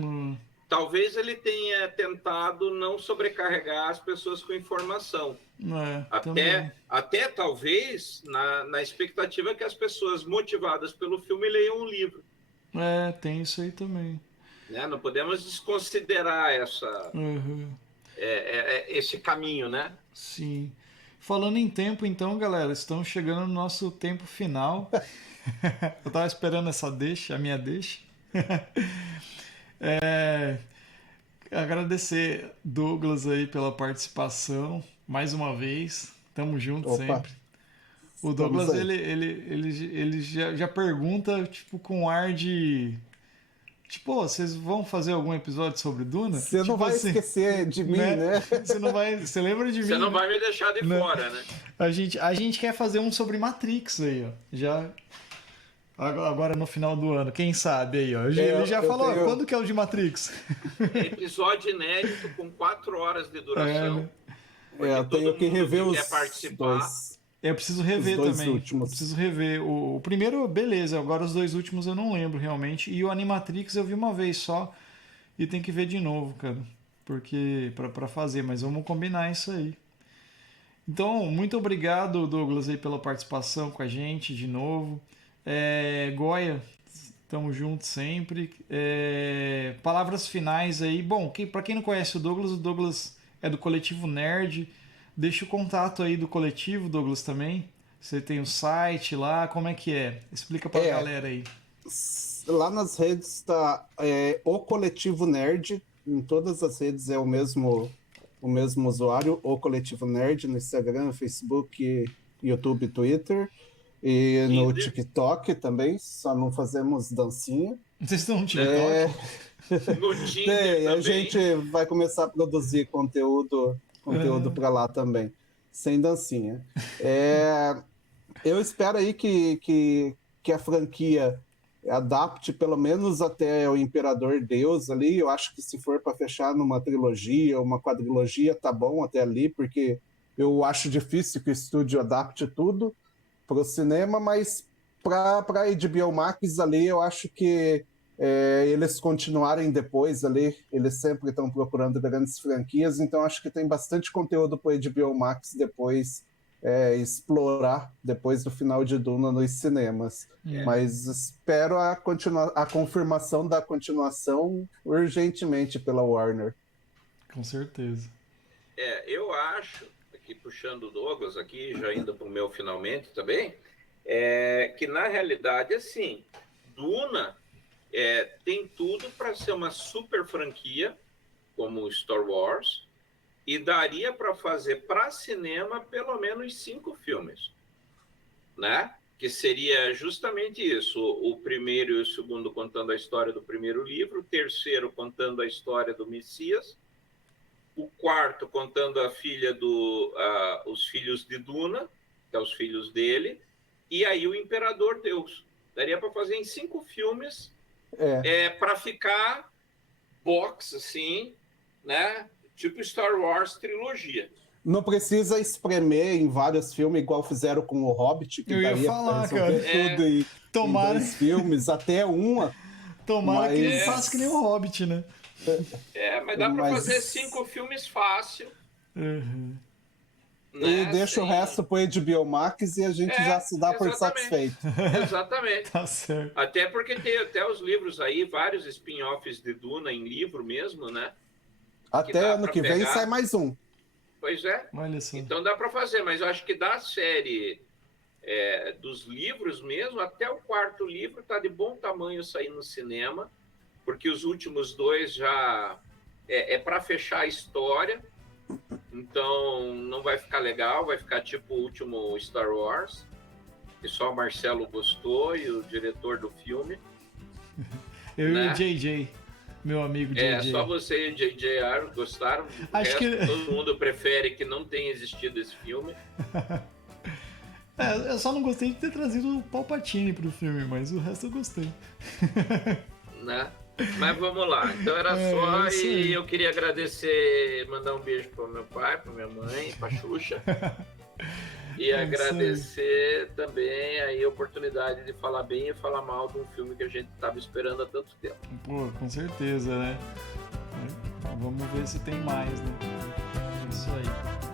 Talvez ele tenha tentado não sobrecarregar as pessoas com informação. Até talvez na expectativa que as pessoas motivadas pelo filme leiam um livro. Tem isso aí também. Né? Não podemos desconsiderar esse caminho, né? Sim. Falando em tempo, então, galera, estamos chegando no nosso tempo final. Eu tava esperando a minha deixa. Agradecer Douglas aí pela participação mais uma vez. Tamo junto sempre. O Douglas ele já pergunta tipo com ar de tipo, vocês vão fazer algum episódio sobre Duna? Você tipo não vai assim, esquecer de mim, né? Você lembra de mim? Você não vai me deixar de fora, né? A gente quer fazer um sobre Matrix aí, ó. Já agora no final do ano, quem sabe aí, ó. Ele já falou, quando que é o de Matrix? Episódio inédito com 4 horas de duração. Eu tenho que rever os dois. Eu preciso rever também. Últimos. Eu preciso rever. O primeiro, beleza, agora os 2 últimos eu não lembro realmente. E o Animatrix eu vi uma vez só e tem que ver de novo, cara. Porque pra fazer, mas vamos combinar isso aí. Então, muito obrigado, Douglas, aí pela participação com a gente de novo. Goya, tamo junto sempre. Palavras finais aí. Bom, pra quem não conhece o Douglas é do Coletivo Nerd. Deixa o contato aí do coletivo, Douglas, também. Você tem o site lá, como é que é? Explica pra galera aí. Lá nas redes está o Coletivo Nerd. Em todas as redes é o mesmo usuário, o Coletivo Nerd, no Instagram, Facebook, YouTube, Twitter. E no E TikTok também, só não fazemos dancinha. Vocês estão no TikTok? no Tinder Tem, a também. gente vai começar a produzir conteúdo para lá também, sem dancinha. Eu espero aí que a franquia adapte pelo menos até o Imperador Deus ali. Eu acho que se for para fechar numa trilogia, uma quadrilogia, tá bom até ali, porque eu acho difícil que o estúdio adapte tudo para o cinema, mas para a HBO Max ali, eu acho que eles continuarem depois ali, eles sempre estão procurando grandes franquias, então acho que tem bastante conteúdo para a HBO Max depois explorar depois do final de Duna nos cinemas. Mas espero a confirmação da continuação urgentemente pela Warner. Com certeza. Eu acho, aqui puxando o Douglas, aqui, já indo para o meu finalmente também, que na realidade, assim, Duna tem tudo para ser uma super franquia, como Star Wars, e daria para fazer para cinema pelo menos 5 filmes, né? Que seria justamente isso, o primeiro e o segundo contando a história do primeiro livro, o terceiro contando a história do Messias, o quarto contando a filha os filhos de Duna, que é os filhos dele, e aí o Imperador Deus. Daria para fazer em 5 filmes, para ficar box, assim, né? Tipo Star Wars trilogia. Não precisa espremer em vários filmes, igual fizeram com o Hobbit, que Eu ia daria falar, pra resolver tudo em Tomara. 2 filmes, até uma. Tomara que não faça que nem o Hobbit, né? Mas dá para fazer 5 filmes fácil. Uhum. E deixa o resto pro HBO Max e a gente já se dá por satisfeito. Exatamente. Tá certo. Até porque tem até os livros aí, vários spin-offs de Duna em livro mesmo, né? Até ano que vem sai mais um. Pois é. Olha só. Então dá para fazer, mas eu acho que da série dos livros mesmo, até o 4º livro tá de bom tamanho sair no cinema, porque os últimos 2 já para fechar a história, então não vai ficar legal, vai ficar tipo o último Star Wars, que só o Marcelo gostou e o diretor do filme. Eu e o JJ, meu amigo JJ. Só você e o JJ gostaram, Acho que todo mundo prefere que não tenha existido esse filme. Eu só não gostei de ter trazido o Palpatine pro filme, mas o resto eu gostei. Né? Mas vamos lá. Então era só, e eu queria agradecer, mandar um beijo para meu pai, para minha mãe, para Xuxa. E agradecer também aí a oportunidade de falar bem e falar mal de um filme que a gente estava esperando há tanto tempo. Pô, com certeza, né? Vamos ver se tem mais, né? É isso aí.